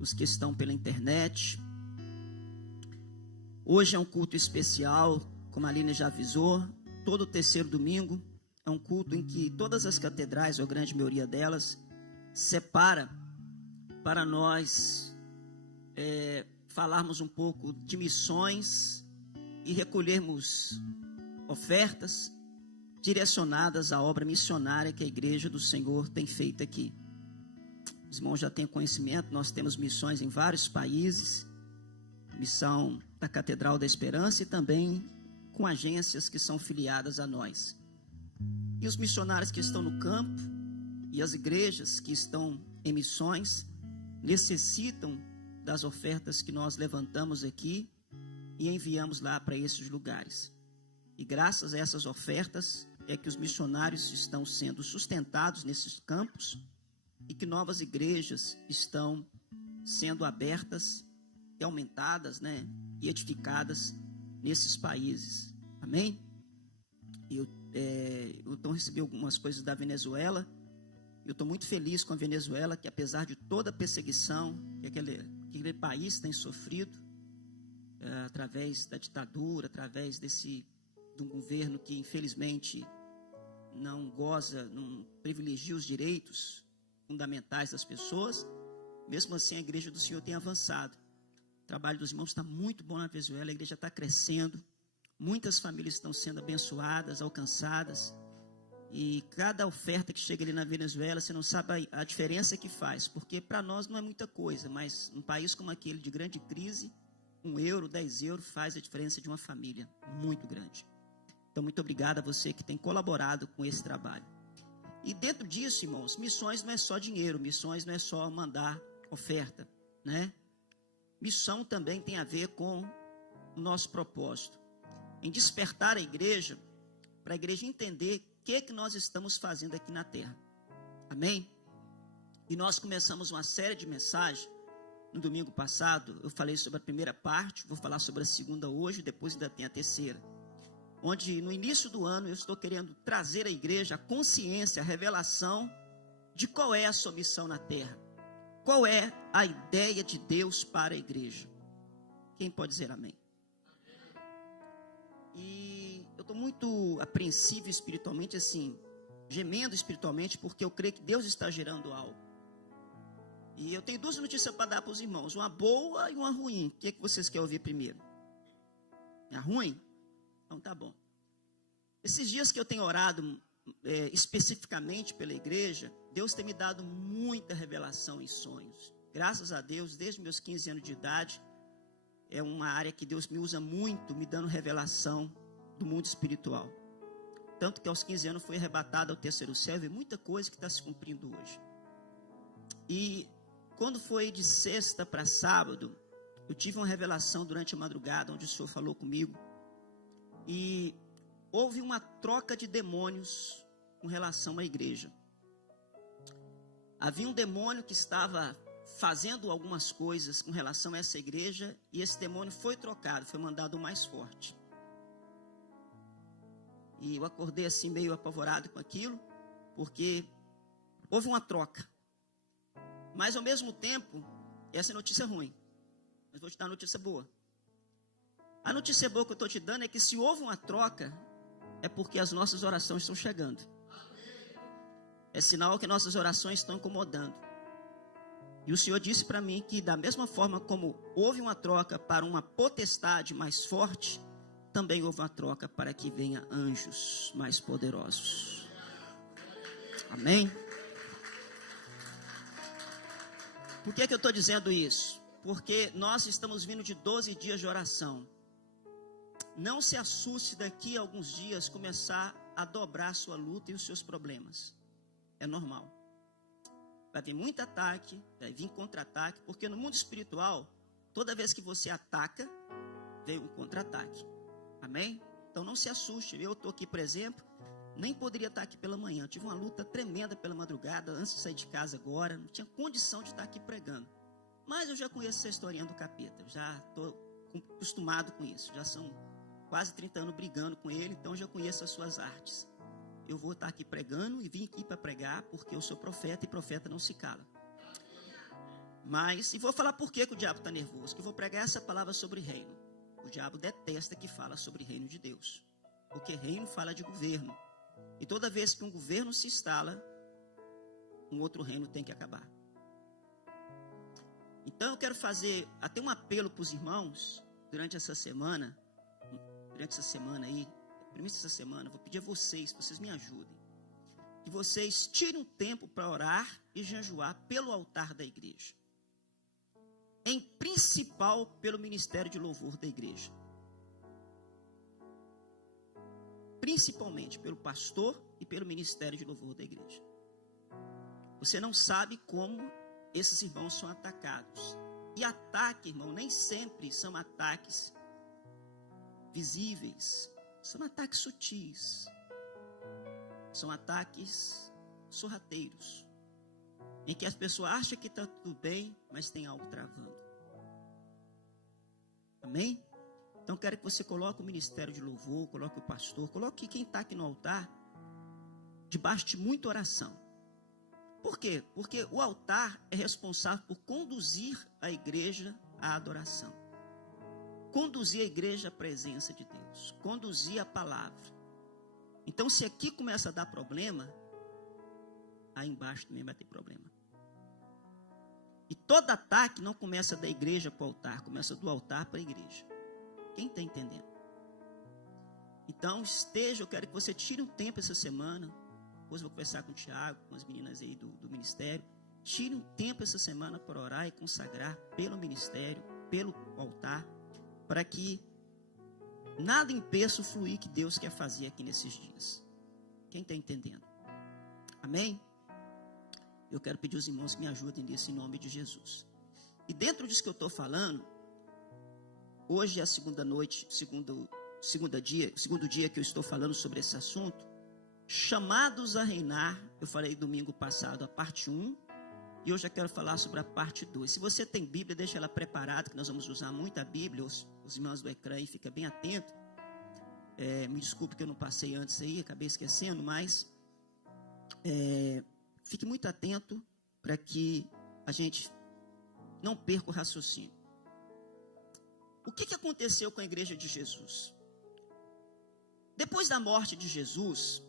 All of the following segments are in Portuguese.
os que estão pela internet. Hoje é um culto especial, como a Aline já avisou. Todo o terceiro domingo é um culto em que todas as catedrais, ou a grande maioria delas, separa para nós falarmos um pouco de missões e recolhermos ofertas direcionadas à obra missionária que a Igreja do Senhor tem feito aqui. Os irmãos já têm conhecimento, nós temos missões em vários países, missão da Catedral da Esperança e também com agências que são filiadas a nós. E os missionários que estão no campo e as igrejas que estão em missões necessitam das ofertas que nós levantamos aqui e enviamos lá para esses lugares. E graças a essas ofertas é que os missionários estão sendo sustentados nesses campos e que novas igrejas estão sendo abertas e aumentadas, e edificadas nesses países. Amém? Eu recebi algumas coisas da Venezuela. Eu estou muito feliz com a Venezuela, que apesar de toda a perseguição que aquele país tem sofrido, através da ditadura, através de um governo que infelizmente não privilegia os direitos fundamentais das pessoas, mesmo assim a Igreja do Senhor tem avançado. O trabalho dos irmãos está muito bom na Venezuela, a igreja está crescendo, muitas famílias estão sendo abençoadas, alcançadas, e cada oferta que chega ali na Venezuela, você não sabe a diferença que faz, porque para nós não é muita coisa, mas num país como aquele de grande crise, 1 euro, 10 euros faz a diferença de uma família muito grande. Então, muito obrigado a você que tem colaborado com esse trabalho. E dentro disso, irmãos, missões não é só dinheiro, missões não é só mandar oferta, Missão também tem a ver com o nosso propósito, em despertar a igreja, para a igreja entender o que nós estamos fazendo aqui na terra. Amém? E nós começamos uma série de mensagens. No domingo passado, eu falei sobre a primeira parte, vou falar sobre a segunda hoje, depois ainda tem a terceira. Onde no início do ano eu estou querendo trazer à igreja a consciência, a revelação de qual é a sua missão na terra. Qual é a ideia de Deus para a igreja? Quem pode dizer amém? E eu estou muito apreensivo espiritualmente, gemendo espiritualmente, porque eu creio que Deus está gerando algo. E eu tenho 2 notícias para dar para os irmãos, uma boa e uma ruim. O que vocês querem ouvir primeiro? É ruim? Então tá bom. Esses dias que eu tenho orado especificamente pela igreja, Deus tem me dado muita revelação em sonhos. Graças a Deus, desde meus 15 anos de idade, é uma área que Deus me usa muito, me dando revelação do mundo espiritual. Tanto que aos 15 anos fui arrebatado ao terceiro céu e muita coisa que está se cumprindo hoje. E quando foi de sexta para sábado, eu tive uma revelação durante a madrugada, onde o Senhor falou comigo. E houve uma troca de demônios com relação à igreja. Havia um demônio que estava fazendo algumas coisas com relação a essa igreja, e esse demônio foi trocado, foi mandado o mais forte. E eu acordei meio apavorado com aquilo, porque houve uma troca. Mas ao mesmo tempo, essa é notícia ruim. Mas vou te dar uma notícia boa. A notícia boa que eu estou te dando é que se houve uma troca, é porque as nossas orações estão chegando. É sinal que nossas orações estão incomodando. E o Senhor disse para mim que da mesma forma como houve uma troca para uma potestade mais forte, também houve uma troca para que venha anjos mais poderosos. Amém? Por que eu estou dizendo isso? Porque nós estamos vindo de 12 dias de oração. Não se assuste daqui a alguns dias começar a dobrar a sua luta e os seus problemas. É normal. Vai vir muito ataque, vai vir contra-ataque, porque no mundo espiritual, toda vez que você ataca, vem um contra-ataque. Amém? Então não se assuste. Eu estou aqui, por exemplo, nem poderia estar aqui pela manhã. Eu tive uma luta tremenda pela madrugada, antes de sair de casa agora. Não tinha condição de estar aqui pregando. Mas eu já conheço essa historinha do capeta. Eu já estou acostumado com isso. Já são quase 30 anos brigando com ele, então eu já conheço as suas artes. Eu vou estar aqui pregando e vim aqui para pregar, porque eu sou profeta e profeta não se cala. Mas, e vou falar por que o diabo está nervoso, que eu vou pregar essa palavra sobre reino. O diabo detesta que fala sobre reino de Deus, porque reino fala de governo. E toda vez que um governo se instala, um outro reino tem que acabar. Então eu quero fazer até um apelo para os irmãos, durante essa semana aí, primeiro essa semana, vou pedir a vocês, que vocês me ajudem, que vocês tirem um tempo para orar e jejuar pelo altar da igreja. Em principal pelo ministério de louvor da igreja. Principalmente pelo pastor e pelo ministério de louvor da igreja. Você não sabe como esses irmãos são atacados. E ataque, irmão, nem sempre são ataques visíveis. São ataques sutis. São ataques sorrateiros. Em que as pessoas acham que está tudo bem, mas tem algo travando. Amém? Então quero que você coloque o ministério de louvor, coloque o pastor, coloque quem está aqui no altar, debaixo de muita oração. Por quê? Porque o altar é responsável por conduzir a igreja à adoração. Conduzir a igreja à presença de Deus. Conduzir a palavra. Então se aqui começa a dar problema, aí embaixo também vai ter problema. E todo ataque não começa da igreja para o altar, começa do altar para a igreja. Quem está entendendo? Então eu quero que você tire um tempo essa semana. Depois eu vou conversar com o Tiago, com as meninas aí do ministério. Tire um tempo essa semana para orar e consagrar pelo ministério, pelo altar, para que nada impeça o fluir que Deus quer fazer aqui nesses dias. Quem está entendendo? Amém? Eu quero pedir aos irmãos que me ajudem nisso em nome de Jesus. E dentro disso que eu estou falando, hoje é a segundo dia que eu estou falando sobre esse assunto. Chamados a reinar, eu falei domingo passado a parte 1, e hoje eu quero falar sobre a parte 2. Se você tem Bíblia, deixa ela preparada, que nós vamos usar muita Bíblia, os irmãos do ecrã aí, fica bem atento. Me desculpe que eu não passei antes aí, acabei esquecendo, mas fique muito atento para que a gente não perca o raciocínio. O que aconteceu com a igreja de Jesus? Depois da morte de Jesus,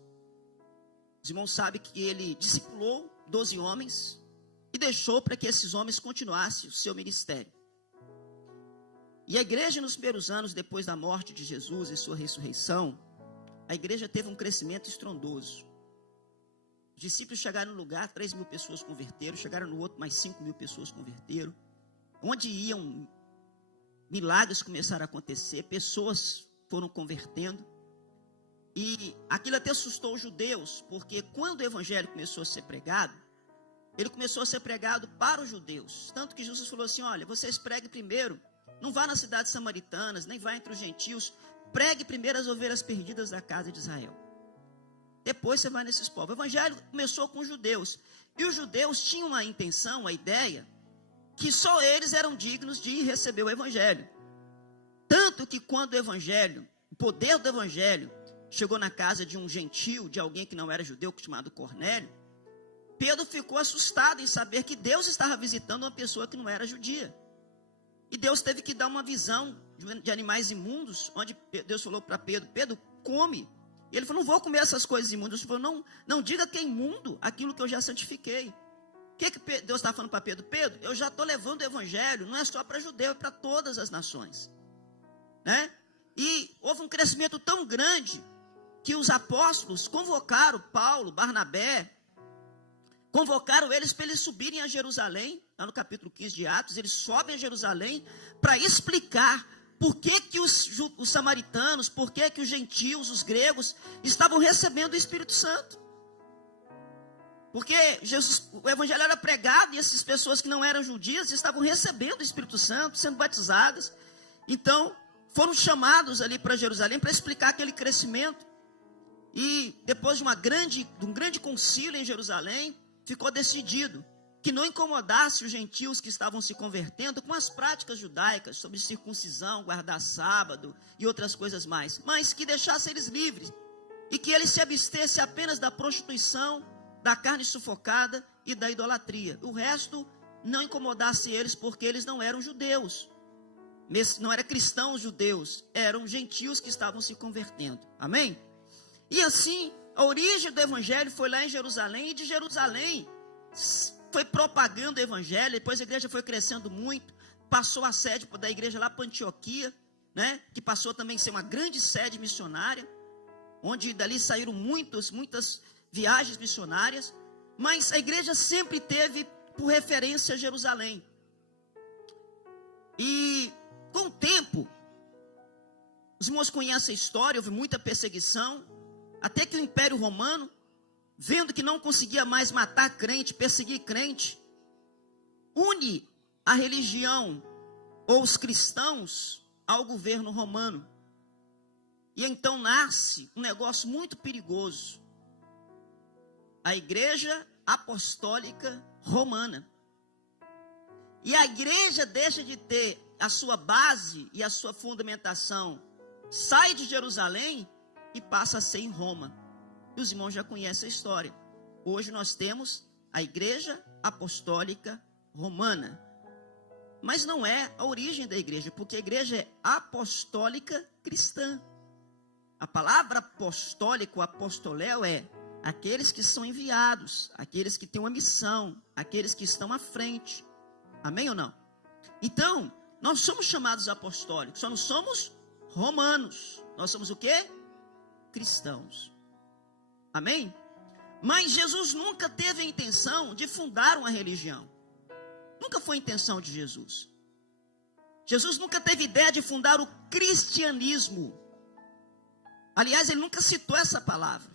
os irmãos sabem que ele discipulou 12 homens e deixou para que esses homens continuassem o seu ministério. E a igreja nos primeiros anos depois da morte de Jesus e sua ressurreição, a igreja teve um crescimento estrondoso. Os discípulos chegaram no lugar, 3.000 pessoas converteram, chegaram no outro, mais 5.000 pessoas converteram. Onde iam, milagres começaram a acontecer, pessoas foram convertendo. E aquilo até assustou os judeus, porque quando o evangelho começou a ser pregado, ele começou a ser pregado para os judeus. Tanto que Jesus falou assim, olha, vocês preguem primeiro, não vá nas cidades samaritanas, nem vá entre os gentios, pregue primeiro as ovelhas perdidas da casa de Israel. Depois você vai nesses povos. O evangelho começou com os judeus. E os judeus tinham a intenção, a ideia, que só eles eram dignos de receber o evangelho. Tanto que quando o evangelho, o poder do evangelho, chegou na casa de um gentio, de alguém que não era judeu, chamado Cornélio, Pedro ficou assustado em saber que Deus estava visitando uma pessoa que não era judia. E Deus teve que dar uma visão de animais imundos, onde Deus falou para Pedro, Pedro, come. E ele falou, não vou comer essas coisas imundas. Ele falou, não diga que é imundo aquilo que eu já santifiquei. O que Deus está falando para Pedro? Pedro, eu já estou levando o evangelho, não é só para judeu, é para todas as nações. Né? E houve um crescimento tão grande, que os apóstolos convocaram Paulo, Barnabé, convocaram eles para eles subirem a Jerusalém, lá no capítulo 15 de Atos, eles sobem a Jerusalém para explicar por que os samaritanos, por que os gentios, os gregos, estavam recebendo o Espírito Santo. Porque o evangelho era pregado e essas pessoas que não eram judias estavam recebendo o Espírito Santo, sendo batizadas. Então, foram chamados ali para Jerusalém para explicar aquele crescimento. E depois de um grande concílio em Jerusalém, ficou decidido que não incomodasse os gentios que estavam se convertendo com as práticas judaicas sobre circuncisão, guardar sábado e outras coisas mais, mas que deixasse eles livres e que eles se abstessem apenas da prostituição, da carne sufocada e da idolatria. O resto não incomodasse eles, porque eles não eram judeus, não eram cristãos judeus, eram gentios que estavam se convertendo, amém? E assim, a origem do evangelho foi lá em Jerusalém, e de Jerusalém foi propagando o evangelho. Depois a igreja foi crescendo muito, passou a sede da igreja lá para Antioquia, né? Que passou também a ser uma grande sede missionária, onde dali saíram muitas viagens missionárias, mas a igreja sempre teve por referência Jerusalém. E com o tempo, os irmãos conhecem a história, houve muita perseguição, até que o Império Romano, vendo que não conseguia mais matar crente, perseguir crente, une a religião ou os cristãos ao governo romano. E então nasce um negócio muito perigoso: a Igreja Apostólica Romana. E a igreja deixa de ter a sua base e a sua fundamentação, sai de Jerusalém e passa a ser em Roma. E os irmãos já conhecem a história. Hoje nós temos a Igreja Apostólica Romana. Mas não é a origem da igreja, porque a igreja é apostólica cristã. A palavra apostólico, apostoléu, é aqueles que são enviados, aqueles que têm uma missão, aqueles que estão à frente. Amém ou não? Então, nós somos chamados apostólicos, só não somos romanos. Nós somos o quê? Cristãos. Amém? Mas Jesus nunca teve a intenção de fundar uma religião. Nunca foi a intenção de Jesus. Jesus nunca teve ideia de fundar o cristianismo. Aliás, ele nunca citou essa palavra.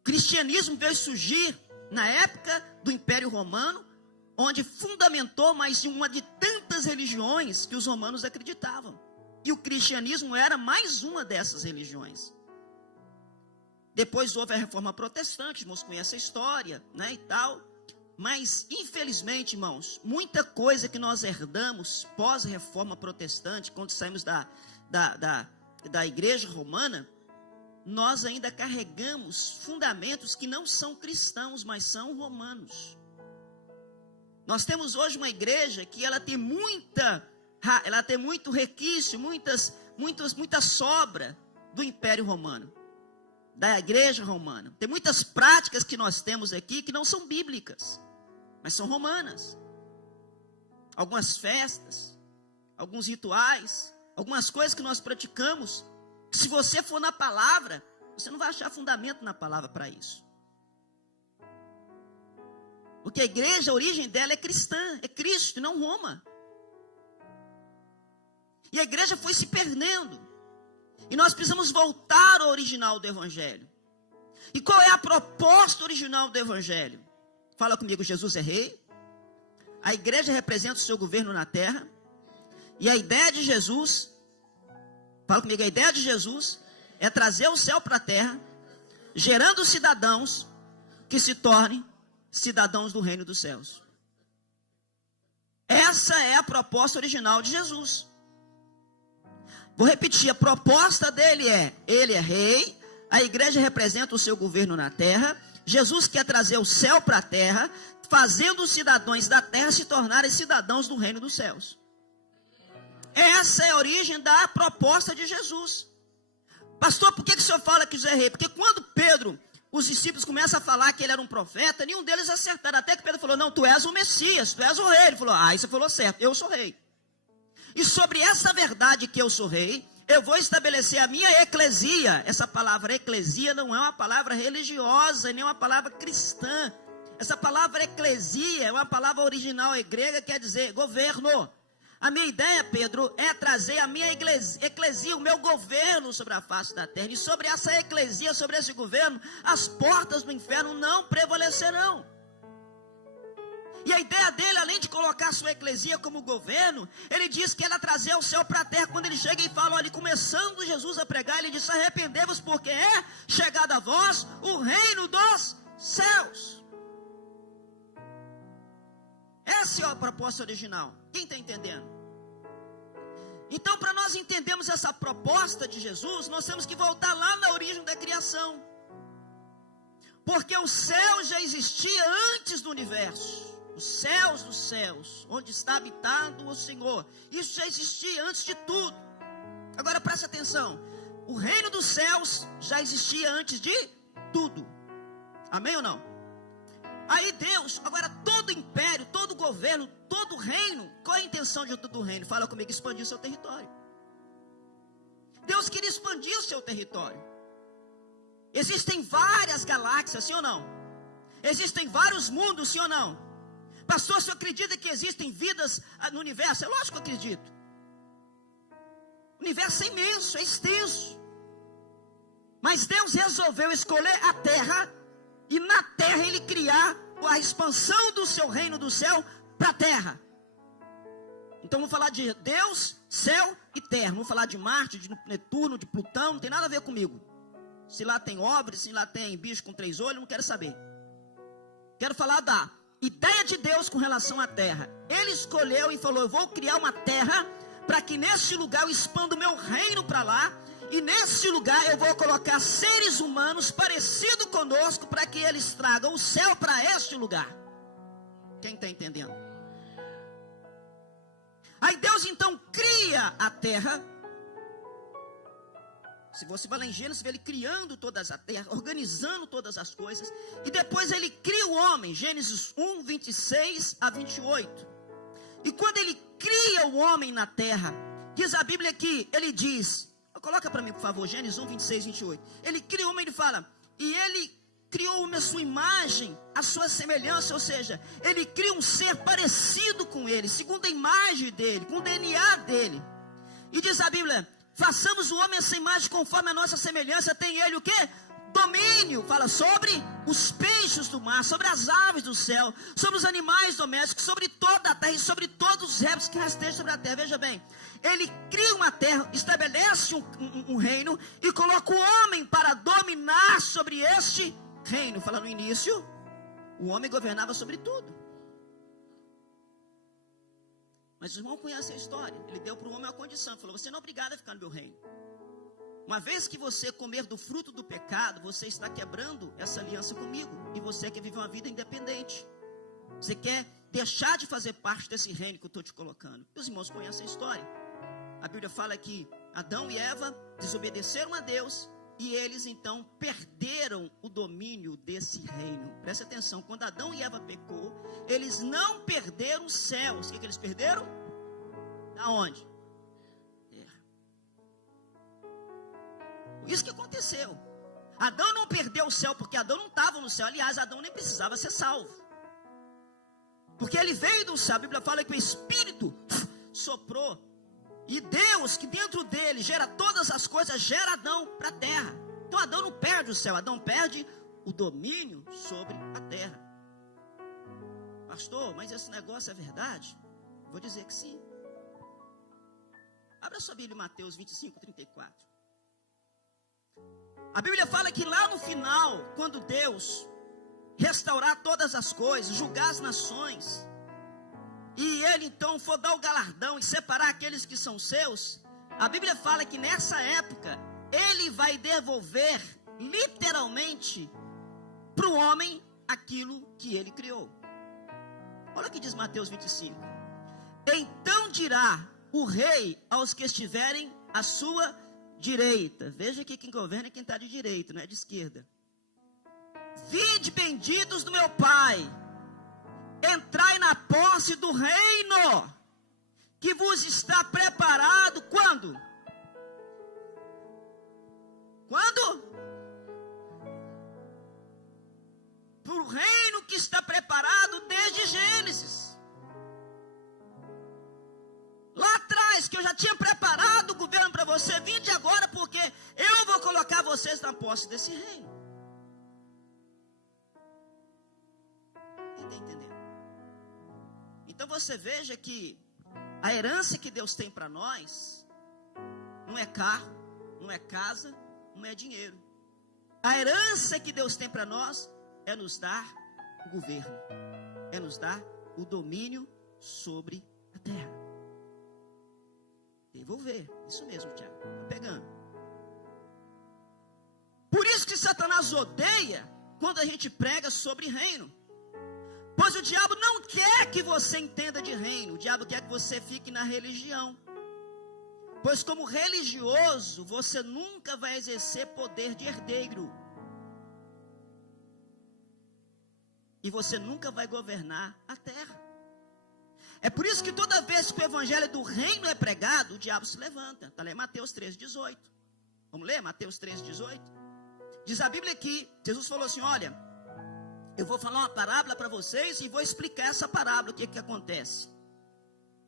O cristianismo veio surgir na época do Império Romano, onde fundamentou mais uma de tantas religiões que os romanos acreditavam. E o cristianismo era mais uma dessas religiões. Depois houve a reforma protestante, irmãos conhecem a história, né, e tal. Mas, infelizmente, irmãos, muita coisa que nós herdamos pós-reforma protestante, quando saímos da igreja romana, nós ainda carregamos fundamentos que não são cristãos, mas são romanos. Nós temos hoje uma igreja que ela tem muito requinte, muita sobra do Império Romano, da igreja romana. Tem muitas práticas que nós temos aqui que não são bíblicas, mas são romanas. Algumas festas, alguns rituais, algumas coisas que nós praticamos, que se você for na palavra, você não vai achar fundamento na palavra para isso. Porque a igreja, a origem dela é cristã, é Cristo, não Roma. E a igreja foi se perdendo. E nós precisamos voltar ao original do evangelho. E qual é a proposta original do evangelho? Fala comigo, Jesus é rei. A igreja representa o seu governo na terra. E a ideia de Jesus, fala comigo, a ideia de Jesus é trazer o céu para a terra, gerando cidadãos que se tornem cidadãos do reino dos céus. Essa é a proposta original de Jesus. Vou repetir, a proposta dele é, ele é rei, a igreja representa o seu governo na terra, Jesus quer trazer o céu para a terra, fazendo os cidadãos da terra se tornarem cidadãos do reino dos céus. Essa é a origem da proposta de Jesus. Pastor, por que o senhor fala que Jesus é rei? Porque quando Pedro, os discípulos começam a falar que ele era um profeta, nenhum deles acertaram, até que Pedro falou, não, tu és o Messias, tu és o rei. Ele falou, aí você falou certo, eu sou rei. E sobre essa verdade que eu sou rei, eu vou estabelecer a minha eclesia. Essa palavra eclesia não é uma palavra religiosa, nem uma palavra cristã. Essa palavra eclesia é uma palavra original grega, quer dizer governo. A minha ideia, Pedro, é trazer a minha eclesia, o meu governo sobre a face da terra. E sobre essa eclesia, sobre esse governo, as portas do inferno não prevalecerão. E a ideia dele, além de colocar a sua eclesia como governo, ele diz que ela trazer o céu para a terra. Quando ele chega e fala, olha, começando Jesus a pregar, ele diz, arrependei-vos porque é chegado a vós o reino dos céus. Essa é a proposta original. Quem está entendendo? Então, para nós entendermos essa proposta de Jesus, nós temos que voltar lá na origem da criação. Porque o céu já existia antes do universo. os céus dos céus, onde está habitado o Senhor. Isso já existia antes de tudo. Agora preste atenção, o reino dos céus já existia antes de tudo. Amém ou não? Aí Deus, agora todo império, todo governo, todo reino, qual é a intenção de todo reino? Fala comigo, expandir o seu território. Deus queria expandir o seu território. Existem várias galáxias, sim ou não? Existem vários mundos, sim ou não? Pastor, você acredita que existem vidas no universo? É lógico que eu acredito. O universo é imenso, é extenso. Mas Deus resolveu escolher a terra, e na terra Ele criar a expansão do seu reino do céu para a terra. Então vamos falar de Deus, céu e terra. Vamos falar de Marte, de Netuno, de Plutão, não tem nada a ver comigo. Se lá tem obra, se lá tem bicho com 3 olhos, não quero saber. Quero falar da ideia de Deus com relação à terra. Ele escolheu e falou, eu vou criar uma terra para que neste lugar eu expanda o meu reino para lá. E nesse lugar eu vou colocar seres humanos parecidos conosco para que eles tragam o céu para este lugar. Quem está entendendo? Aí Deus então cria a terra. Se você vai lá em Gênesis, você vê Ele criando todas a terra, organizando todas as coisas. E depois Ele cria o homem, Gênesis 1, 26 a 28. E quando Ele cria o homem na terra, diz a Bíblia que Ele diz, coloca para mim por favor, Gênesis 1, 26 e 28. Ele cria o homem, Ele fala, e Ele criou o homem a sua imagem, a sua semelhança, ou seja, Ele cria um ser parecido com Ele, segundo a imagem dEle, com o DNA dEle. E diz a Bíblia, façamos o homem a sua imagem conforme a nossa semelhança, tem Ele o quê? Domínio, fala sobre os peixes do mar, sobre as aves do céu, sobre os animais domésticos, sobre toda a terra e sobre todos os répteis que rastejam sobre a terra. Veja bem, Ele cria uma terra, estabelece um reino e coloca o homem para dominar sobre este reino. Fala no início, o homem governava sobre tudo. Mas os irmãos conhecem a história. Ele deu para o homem uma condição, falou, você não é obrigado a ficar no meu reino. Uma vez que você comer do fruto do pecado, você está quebrando essa aliança comigo. E você quer viver uma vida independente. Você quer deixar de fazer parte desse reino que eu estou te colocando. Os irmãos conhecem a história. A Bíblia fala que Adão e Eva desobedeceram a Deus. E eles então perderam o domínio desse reino. Preste atenção, quando Adão e Eva pecou, eles não perderam os céus. O que eles perderam? Aonde? Isso que aconteceu. Adão não perdeu o céu porque Adão não estava no céu. Aliás, Adão nem precisava ser salvo, porque ele veio do céu. A Bíblia fala que o Espírito soprou, e Deus, que dentro dele gera todas as coisas, gera Adão para a terra. Então Adão não perde o céu, Adão perde o domínio sobre a terra. Pastor, mas esse negócio é verdade? Vou dizer que sim. Abra sua Bíblia em Mateus 25, 34. A Bíblia fala que lá no final, quando Deus restaurar todas as coisas, julgar as nações, e Ele então for dar o galardão e separar aqueles que são seus, a Bíblia fala que nessa época, Ele vai devolver literalmente para o homem aquilo que Ele criou. Olha o que diz Mateus 25. Então dirá o rei aos que estiverem à sua direita. Veja que quem governa é quem está de direita, não é de esquerda. Vinde benditos do meu Pai, entrai na posse do reino que vos está preparado. Quando? Quando? Para o reino que está preparado desde Gênesis. Lá atrás, que eu já tinha preparado o governo para você, vinde agora, porque eu vou colocar vocês na posse desse reino. Quem está entendendo? Então você veja que a herança que Deus tem para nós, não é carro, não é casa, não é dinheiro. A herança que Deus tem para nós, é nos dar o governo, é nos dar o domínio sobre a terra. Devolver, isso mesmo, Tiago, está pegando. Por isso que Satanás odeia quando a gente prega sobre reino. Pois Mas o diabo não quer que você entenda de reino. O diabo quer que você fique na religião. Pois como religioso, você nunca vai exercer poder de herdeiro. E você nunca vai governar a terra. É por isso que toda vez que o evangelho do reino é pregado, o diabo se levanta. Está lá em Mateus 3,18. Vamos ler Mateus 3,18? Diz a Bíblia que Jesus falou assim, olha, eu vou falar uma parábola para vocês e vou explicar essa parábola, o que acontece.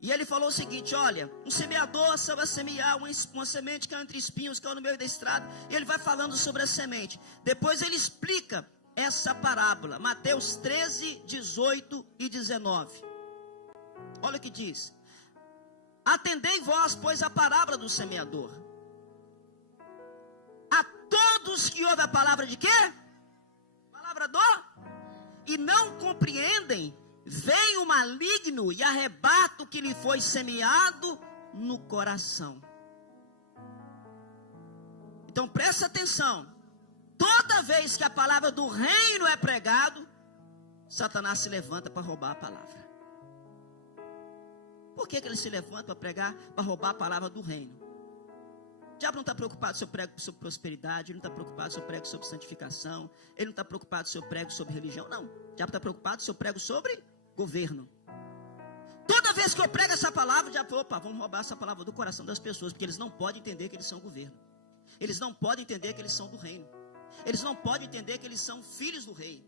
E ele falou o seguinte, olha, um semeador vai semear uma semente que caiu entre espinhos, caiu no meio da estrada, e ele vai falando sobre a semente. Depois ele explica essa parábola, Mateus 13, 18 e 19. Olha o que diz. Atendei vós, pois, a parábola do semeador. A todos que ouvem a palavra de quê? Palavra do? E não compreendem, vem o maligno e arrebata o que lhe foi semeado no coração. Então presta atenção. Toda vez que a palavra do reino é pregado, Satanás se levanta para roubar a palavra. Por que ele se levanta para pregar, para roubar a palavra do reino? O diabo não está preocupado se eu prego sobre prosperidade, ele não está preocupado se eu prego sobre santificação, ele não está preocupado se eu prego sobre religião, não. O diabo está preocupado se eu prego sobre governo. Toda vez que eu prego essa palavra, o diabo fala, opa, vamos roubar essa palavra do coração das pessoas, porque eles não podem entender que eles são governo. Eles não podem entender que eles são do reino. Eles não podem entender que eles são filhos do rei.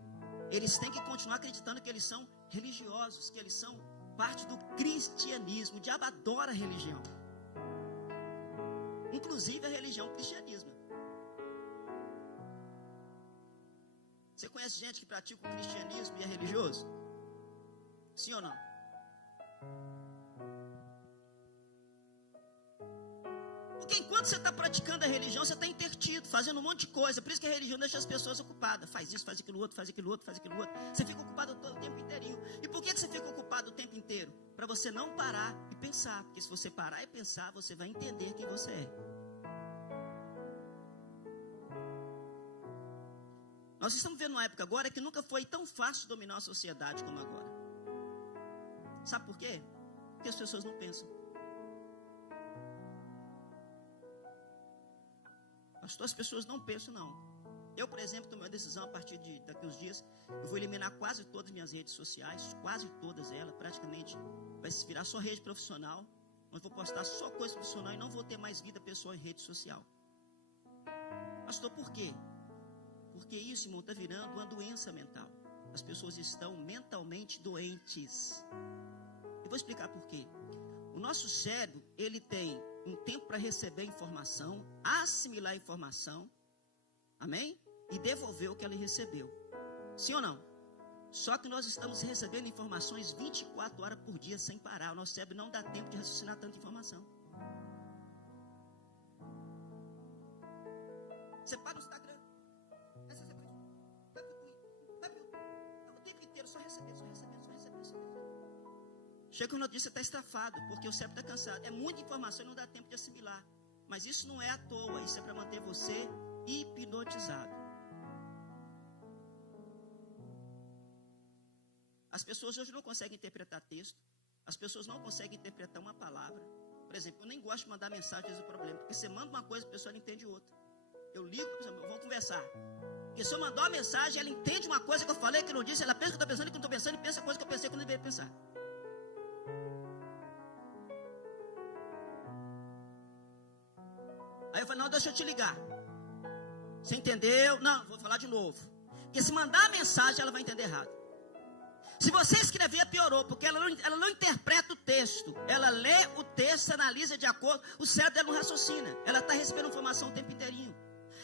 Eles têm que continuar acreditando que eles são religiosos, que eles são parte do cristianismo. O diabo adora a religião. Inclusive a religião cristianismo. Você conhece gente que pratica o cristianismo e é religioso? Sim ou não? Porque enquanto você está praticando a religião, você está intertido, fazendo um monte de coisa. Por isso que a religião deixa as pessoas ocupadas. Faz isso, faz aquilo outro, faz aquilo outro, faz aquilo outro. Você fica ocupado todo o tempo inteirinho. E por que você fica ocupado o tempo inteiro? Para você não parar e pensar. Porque se você parar e pensar, você vai entender quem você é. Nós estamos vendo uma época agora que nunca foi tão fácil dominar a sociedade como agora. Sabe por quê? Porque as pessoas não pensam. Pastor, as pessoas não pensam, não. Eu, por exemplo, tomei uma decisão a partir daqui uns dias. Eu vou eliminar quase todas as minhas redes sociais, quase todas elas, praticamente. Vai se virar só rede profissional. Mas vou postar só coisa profissional e não vou ter mais vida pessoal em rede social. Pastor, por quê? Porque isso, irmão, está virando uma doença mental. As pessoas estão mentalmente doentes. Eu vou explicar por quê. O nosso cérebro, ele tem um tempo para receber informação, assimilar informação, amém? E devolver o que ele recebeu. Sim ou não? Só que nós estamos recebendo informações 24 horas por dia sem parar. O nosso cérebro não dá tempo de raciocinar tanta informação. Você para no Instagram. O tempo inteiro só recebendo. Chega uma notícia, está estafado, porque o cérebro está cansado. É muita informação e não dá tempo de assimilar. Mas isso não é à toa, isso é para manter você hipnotizado. As pessoas hoje não conseguem interpretar texto. As pessoas não conseguem interpretar uma palavra. Por exemplo, eu nem gosto de mandar mensagem do problema, porque você manda uma coisa, a pessoa não entende outra. Eu ligo, vamos conversar. Porque se eu mandar uma mensagem, ela entende uma coisa que eu falei, que eu não disse, ela pensa que eu estou pensando e que eu não estou pensando, e pensa a coisa que eu pensei que eu não deveria pensar. Aí eu falei, não, deixa eu te ligar. Você entendeu? Não, vou falar de novo. Porque se mandar a mensagem, ela vai entender errado. Se você escrever, piorou, porque ela não interpreta o texto. Ela lê o texto, analisa de acordo, o cérebro dela não raciocina. Ela está recebendo informação o tempo inteirinho.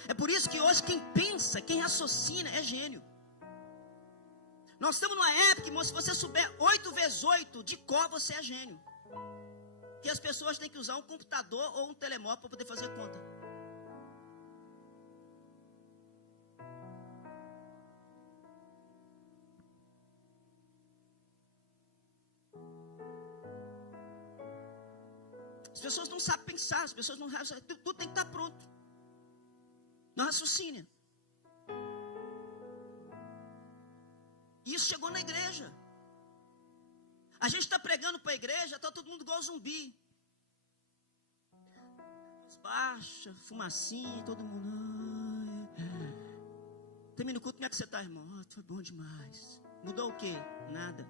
É por isso que hoje quem pensa, quem raciocina é gênio. Nós estamos numa época que se você souber 8 vezes 8 de cor, você é gênio. Que as pessoas têm que usar um computador ou um telemóvel para poder fazer conta. As pessoas não sabem pensar, as pessoas não raciocinam, tudo tem que estar pronto. Não raciocínio. E isso chegou na igreja. A gente está pregando para a igreja, está todo mundo igual zumbi. Baixa, fumacinha, todo mundo. Termina o culto, como é que você está, irmão? Foi bom demais. Mudou o quê? Nada.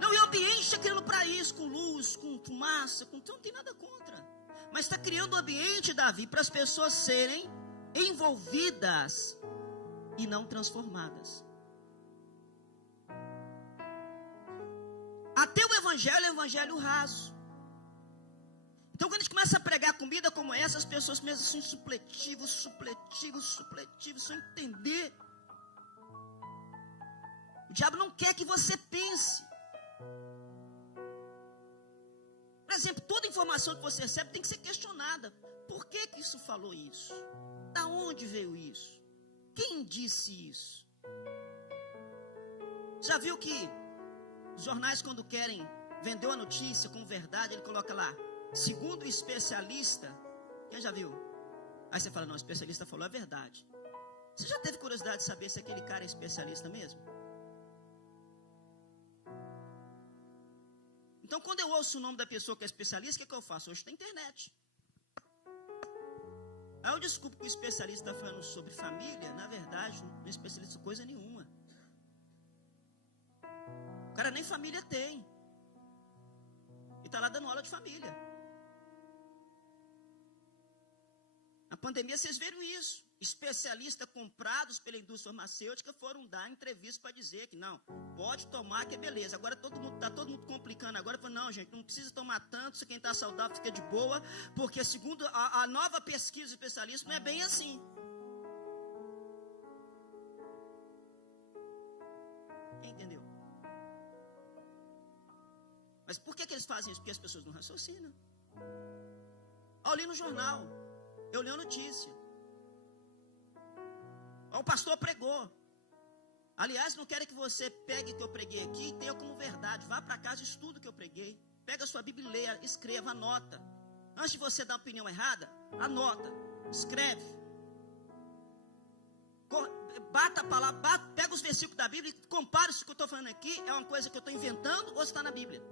Não, e o ambiente está criando para isso, com luz, com fumaça, não tem nada contra. Mas está criando um ambiente, Davi, para as pessoas serem envolvidas e não transformadas. Até o evangelho é um evangelho raso. Então quando a gente começa a pregar comida como essa, as pessoas começam assim, supletivos, sem entender. O diabo não quer que você pense. Por exemplo, toda informação que você recebe tem que ser questionada. Por que isso falou isso? Da onde veio isso? Quem disse isso? Já viu que os jornais, quando querem vender uma notícia com verdade, ele coloca lá, segundo o especialista. Quem já viu? Aí você fala, não, o especialista falou a verdade. Você já teve curiosidade de saber se aquele cara é especialista mesmo? Então, quando eu ouço o nome da pessoa que é especialista, o que eu faço? Hoje tem internet. Aí eu descubro que o especialista está falando sobre família. Na verdade, não é especialista em coisa nenhuma. O cara nem família tem. E está lá dando aula de família. Na pandemia vocês viram isso. Especialistas comprados pela indústria farmacêutica foram dar entrevista para dizer que não, pode tomar que é beleza. Agora está todo mundo complicando agora. Falando, não, gente, não precisa tomar tanto, se quem está saudável fica de boa, porque segundo a nova pesquisa do especialista, não é bem assim. Quem entendeu? Mas por que eles fazem isso? Porque as pessoas não raciocinam. Eu li no jornal, eu li a notícia. O pastor pregou. Aliás, não quero que você pegue o que eu preguei aqui e tenha como verdade. Vá para casa e estuda o que eu preguei. Pega a sua Bíblia, leia, escreva, anota. Antes de você dar uma opinião errada, anota, escreve. Bata a palavra, pega os versículos da Bíblia e compara se o que eu estou falando aqui é uma coisa que eu estou inventando ou se está na Bíblia.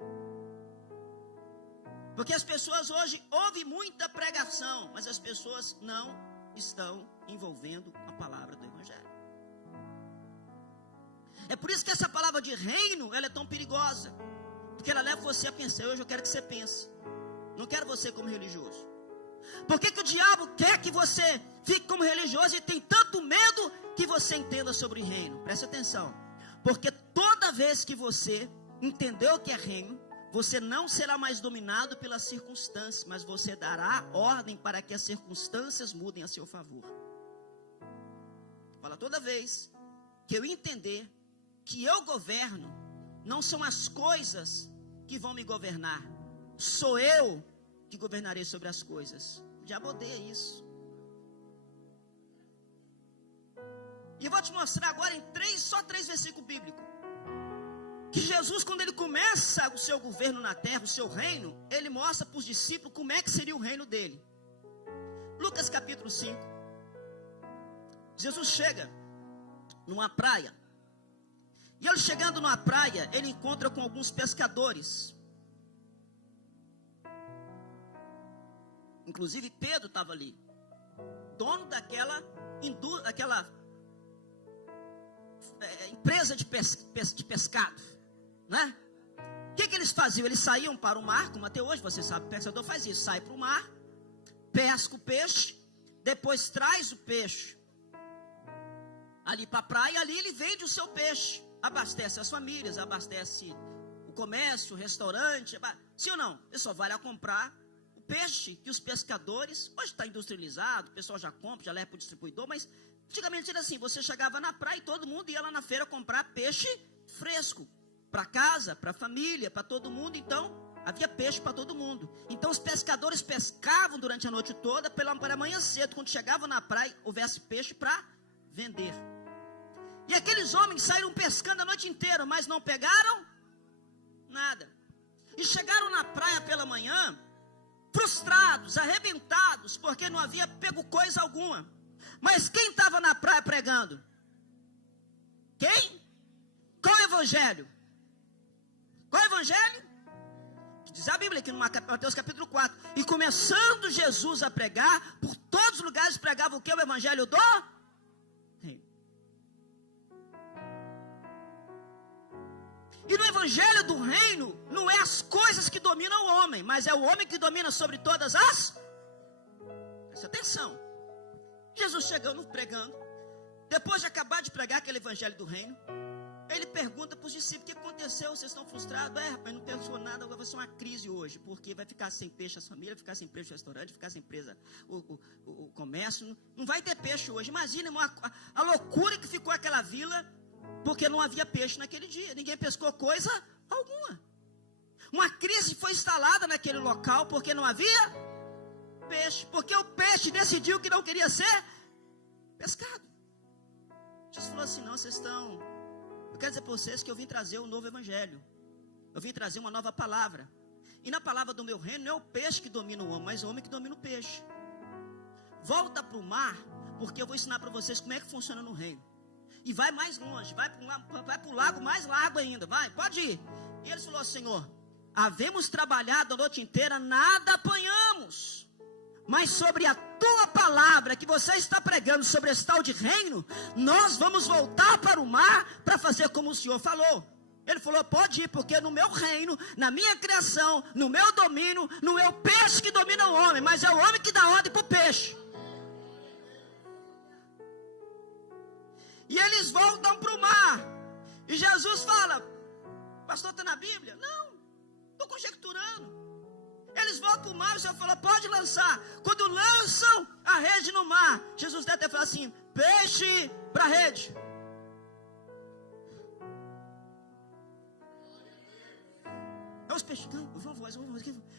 Porque as pessoas hoje ouvem muita pregação, mas as pessoas não estão envolvendo a palavra do Evangelho. É por isso que essa palavra de reino, ela é tão perigosa. Porque ela leva você a pensar. Hoje eu quero que você pense. Não quero você como religioso. Por que o diabo quer que você fique como religioso e tem tanto medo que você entenda sobre o reino? Preste atenção. Porque toda vez que você entender o que é reino, você não será mais dominado pelas circunstâncias, mas você dará ordem para que as circunstâncias mudem a seu favor. Fala, toda vez que eu entender que eu governo, não são as coisas que vão me governar, sou eu que governarei sobre as coisas. O diabo odeia isso. E eu vou te mostrar agora em só três versículos bíblicos, que Jesus, quando ele começa o seu governo na terra, o seu reino, ele mostra para os discípulos como é que seria o reino dele. Lucas capítulo 5. Jesus chega numa praia. E ele chegando numa praia, ele encontra com alguns pescadores. Inclusive Pedro estava ali. Dono daquela empresa de pescado. Né? O que eles faziam? Eles saíam para o mar, como até hoje, você sabe, o pescador faz isso. Sai para o mar, pesca o peixe, depois traz o peixe ali para a praia, ali ele vende o seu peixe. Abastece as famílias, abastece o comércio, o restaurante. Sim ou não? O pessoal vai lá comprar o peixe que os pescadores, hoje está industrializado, o pessoal já compra, já leva para o distribuidor, mas antigamente era assim, você chegava na praia e todo mundo ia lá na feira comprar peixe fresco, para casa, para a família, para todo mundo. Então, havia peixe para todo mundo. Então, os pescadores pescavam durante a noite toda, pela manhã cedo, quando chegavam na praia, houvesse peixe para vender. E aqueles homens saíram pescando a noite inteira, mas não pegaram nada. E chegaram na praia pela manhã, frustrados, arrebentados, porque não havia pego coisa alguma. Mas quem estava na praia pregando? Quem? Qual evangelho? Qual evangelho? Diz a Bíblia aqui no Mateus capítulo 4. E começando Jesus a pregar, por todos os lugares pregava o que? O evangelho do reino. E no evangelho do reino, não é as coisas que dominam o homem, mas é o homem que domina sobre todas as... Presta atenção. Jesus chegando, pregando, depois de acabar de pregar aquele evangelho do reino, ele pergunta para os discípulos: o que aconteceu? Vocês estão frustrados? Rapaz, não pensou nada, agora vai ser uma crise hoje, porque vai ficar sem peixe as famílias, vai ficar sem peixe o restaurante, vai ficar sem empresa o comércio, não vai ter peixe hoje. Imagina a loucura que ficou aquela vila, porque não havia peixe naquele dia, ninguém pescou coisa alguma. Uma crise foi instalada naquele local, porque não havia peixe, porque o peixe decidiu que não queria ser pescado. Jesus falou assim: não, vocês estão... Eu quero dizer para vocês que eu vim trazer um novo evangelho. Eu vim trazer uma nova palavra. E na palavra do meu reino não é o peixe que domina o homem, mas o homem que domina o peixe. Volta para o mar, porque eu vou ensinar para vocês como é que funciona no reino. E vai mais longe, vai para o lago mais largo ainda, vai, pode ir. E ele falou: Senhor, havemos trabalhado a noite inteira, nada apanhamos. Mas sobre a tua palavra que você está pregando sobre esse tal de reino, nós vamos voltar para o mar para fazer como o Senhor falou. Ele falou: pode ir, porque no meu reino, na minha criação, no meu domínio, não é o peixe que domina o homem, mas é o homem que dá ordem para o peixe. E eles voltam para o mar. E Jesus fala: pastor, está na Bíblia? Não, estou conjecturando. Eles voltam para o mar, o Senhor falou: pode lançar. Quando lançam a rede no mar, Jesus deve ter falado assim: peixe para a rede. Aí os peixes: vamos,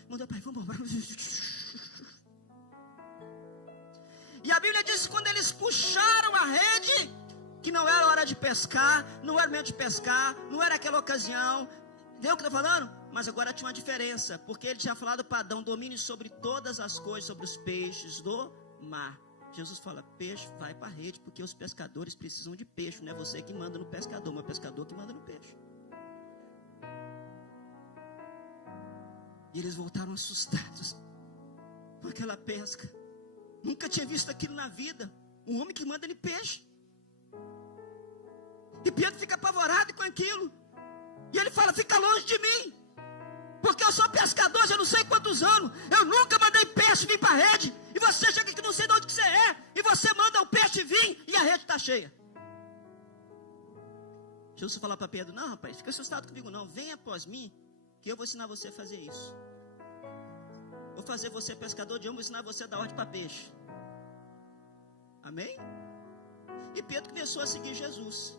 mandou pai, vamos. E a Bíblia diz que quando eles puxaram a rede, que não era hora de pescar, não era momento de pescar, não era aquela ocasião. Entendeu o que eu estou falando? Mas agora tinha uma diferença, porque ele tinha falado para Adão: domine sobre todas as coisas, sobre os peixes do mar. Jesus fala: peixe, vai para a rede, porque os pescadores precisam de peixe. Não é você que manda no pescador, mas é o pescador que manda no peixe. E eles voltaram assustados com aquela pesca. Nunca tinha visto aquilo na vida. Um homem que manda em peixe. E Pedro fica apavorado com aquilo. E ele fala: fica longe de mim, porque eu sou pescador já não sei quantos anos. Eu nunca mandei peixe vir para a rede. E você chega aqui, não sei de onde que você é, e você manda o peixe vir e a rede está cheia. Jesus fala para Pedro: não, rapaz, fica assustado comigo não. Vem após mim, que eu vou ensinar você a fazer isso. Vou fazer você pescador de homem, vou ensinar você a dar ordem para peixe. Amém? E Pedro começou a seguir Jesus.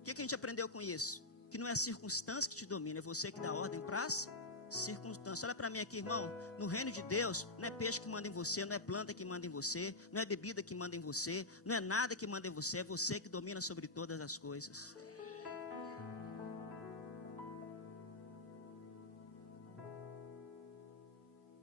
O que a gente aprendeu com isso? Que não é a circunstância que te domina, é você que dá ordem para as circunstâncias. Olha para mim aqui, irmão. No reino de Deus, não é peixe que manda em você, não é planta que manda em você, não é bebida que manda em você, não é nada que manda em você, é você que domina sobre todas as coisas.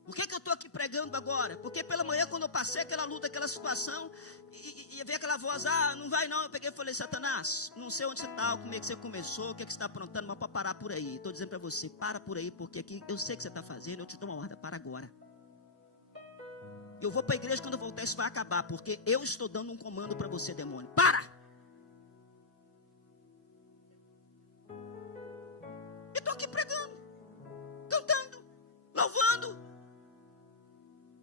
Por que eu estou aqui pregando agora? Porque pela manhã, quando eu passei aquela luta, aquela situação, e veio aquela voz: não vai não. Eu peguei e falei: Satanás, não sei onde você está, como é que você começou, o que é que você está aprontando, mas para parar por aí. Estou dizendo para você: para por aí, porque aqui eu sei o que você está fazendo, eu te dou uma ordem, para agora. Eu vou para a igreja, quando eu voltar isso vai acabar, porque eu estou dando um comando para você, demônio. Para! Eu estou aqui pregando, cantando, louvando.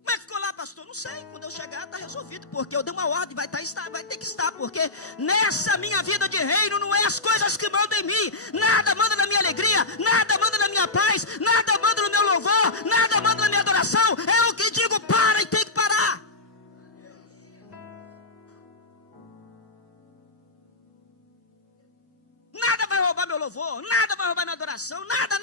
Como é que ficou lá, pastor? Não sei, quando eu chegar está resolvido, porque eu dei uma ordem, vai ter que estar, porque nessa minha vida de reino não é as coisas que mandam em mim, nada manda na minha alegria, nada manda na minha paz, nada manda no meu louvor, nada manda na minha adoração. É o que digo: para, e tem que parar. Nada vai roubar meu louvor, nada vai roubar minha adoração, nada.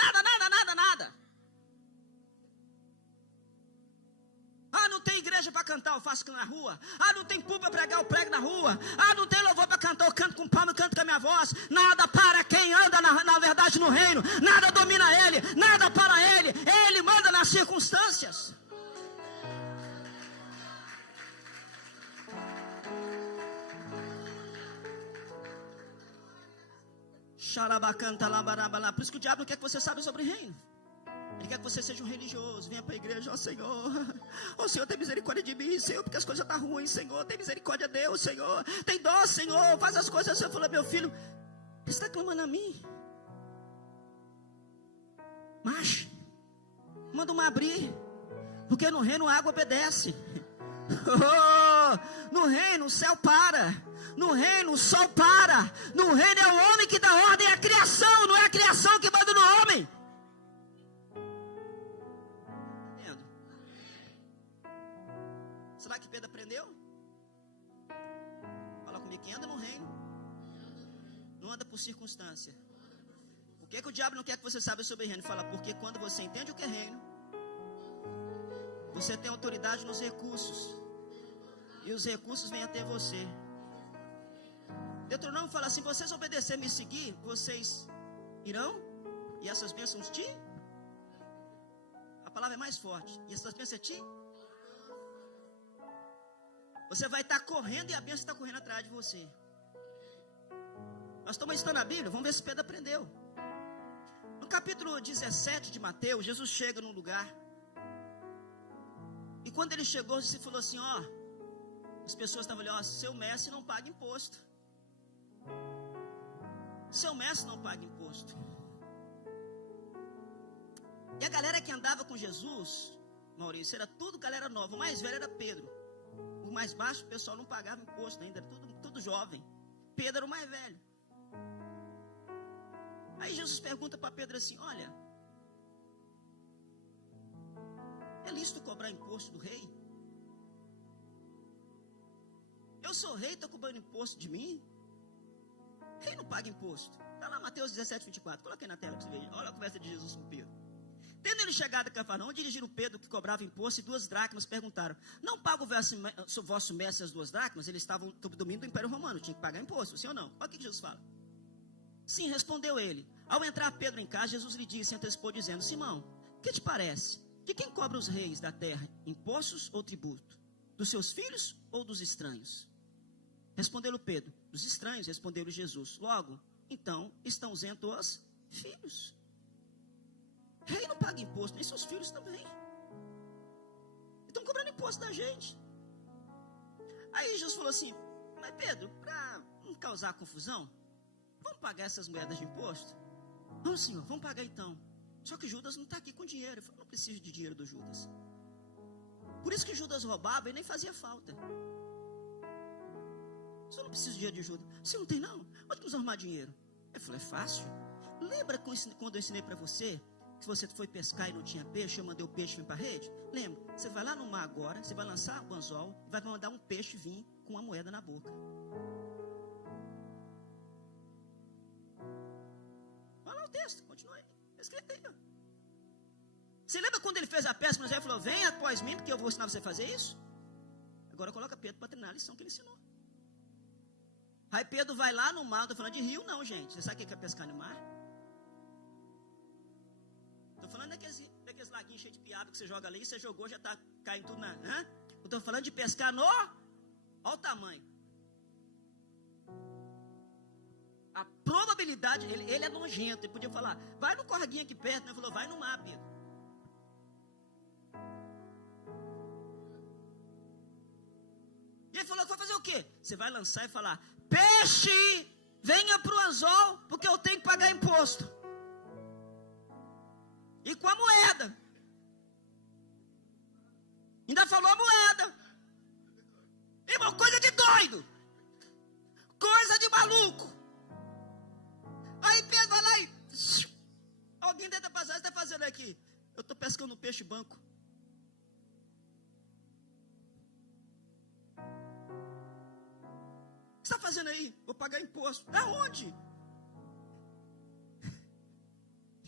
Não tem igreja para cantar, eu faço na rua. Não tem púlpito para pregar, eu prego na rua. Não tem louvor para cantar, eu canto com palma, eu canto com a minha voz. Nada para quem anda na verdade no reino. Nada domina ele, nada para ele. Ele manda nas circunstâncias. Por isso que o diabo não quer que você saiba sobre reino. Ele quer que você seja um religioso. Venha para a igreja, ó Senhor. Ó Senhor, tem misericórdia de mim, Senhor, porque as coisas estão ruins, Senhor. Tem misericórdia de Deus, Senhor. Tem dó, Senhor. Faz as coisas. Você falou, meu filho, você está clamando a mim? Macho, manda uma abrir. Porque no reino a água obedece. Oh, no reino o céu para. No reino o sol para. No reino é o homem que dá ordem à criação. Não é a criação que manda no homem. Será que Pedro aprendeu? Fala comigo, quem anda no reino não anda por circunstância. O que é que o diabo não quer que você saiba sobre reino? Fala, porque quando você entende o que é reino, você tem autoridade nos recursos, e os recursos vêm até você. Deuteronômio fala assim: vocês obedecerem e me seguir, vocês irão, e essas bênçãos te. A palavra é mais forte. E essas bênçãos te. Você vai estar correndo e a bênção está correndo atrás de você. Nós estamos estudando a Bíblia, vamos ver se Pedro aprendeu. No capítulo 17 de Mateus, Jesus chega num lugar. E quando ele chegou, ele falou assim, ó. As pessoas estavam ali, ó, seu mestre não paga imposto. Seu mestre não paga imposto. E a galera que andava com Jesus, Maurício, era tudo galera nova. O mais velho era Pedro. O mais baixo, o pessoal não pagava imposto ainda, era tudo jovem. Pedro era o mais velho. Aí Jesus pergunta para Pedro assim, olha, é lícito cobrar imposto do rei? Eu sou rei, estou cobrando imposto de mim? Rei não paga imposto. Está lá Mateus 17, 24. Coloca aí na tela para você ver. Olha a conversa de Jesus com Pedro. Tendo ele chegado a Cafarnaum, dirigiram Pedro, que cobrava imposto, e 2 dracmas, perguntaram, não paga o vosso mestre as 2 dracmas? Eles estavam sob o domínio do Império Romano, tinha que pagar imposto, sim ou não? Olha o que Jesus fala. Sim, respondeu ele. Ao entrar Pedro em casa, Jesus lhe disse, antecipou dizendo, Simão, o que te parece? Que quem cobra os reis da terra, impostos ou tributo? Dos seus filhos ou dos estranhos? Respondeu-lhe Pedro, dos estranhos, respondeu-lhe Jesus. Logo, então, estão isentos os filhos. Rei não paga imposto, nem seus filhos também. Estão cobrando imposto da gente. Aí Jesus falou assim, mas Pedro, para não causar confusão, vamos pagar essas moedas de imposto? Não, senhor, vamos pagar então. Só que Judas não está aqui com dinheiro. Eu falei, não preciso de dinheiro do Judas. Por isso que Judas roubava e nem fazia falta. Você não precisa de dinheiro de Judas. Você não tem não? Onde que nós arrumar dinheiro? Eu falei, é fácil. Lembra quando eu ensinei para você que você foi pescar e não tinha peixe, eu mandei o peixe vir para a rede? Lembra? Você vai lá no mar agora, você vai lançar o anzol, vai mandar um peixe vir com uma moeda na boca. Olha lá o texto, continua aí. Escreve aí. Você lembra quando ele fez a pesca, mas ele falou, vem após mim, porque eu vou ensinar você a fazer isso? Agora coloca Pedro para treinar a lição que ele ensinou. Aí Pedro vai lá no mar, não estou falando de rio não, gente. Você sabe o que é pescar no mar? Estou falando daqueles laguinhos cheios de piaba que você joga ali, você jogou, já está caindo tudo na... Eu estou falando de pescar no... Olha o tamanho. A probabilidade, ele é nojento, ele podia falar, vai no corguinho aqui perto, né? Ele falou, vai no mar, Pedro. E ele falou, vai fazer o quê? Você vai lançar e falar, peixe, venha para o anzol, porque eu tenho que pagar imposto. E com a moeda. Ainda falou a moeda. Irmão, coisa de doido. Coisa de maluco. Aí Pedro vai lá e... Alguém dentro da passagem está fazendo aqui. Eu estou pescando um peixe banco. O que você está fazendo aí? Vou pagar imposto. Da onde?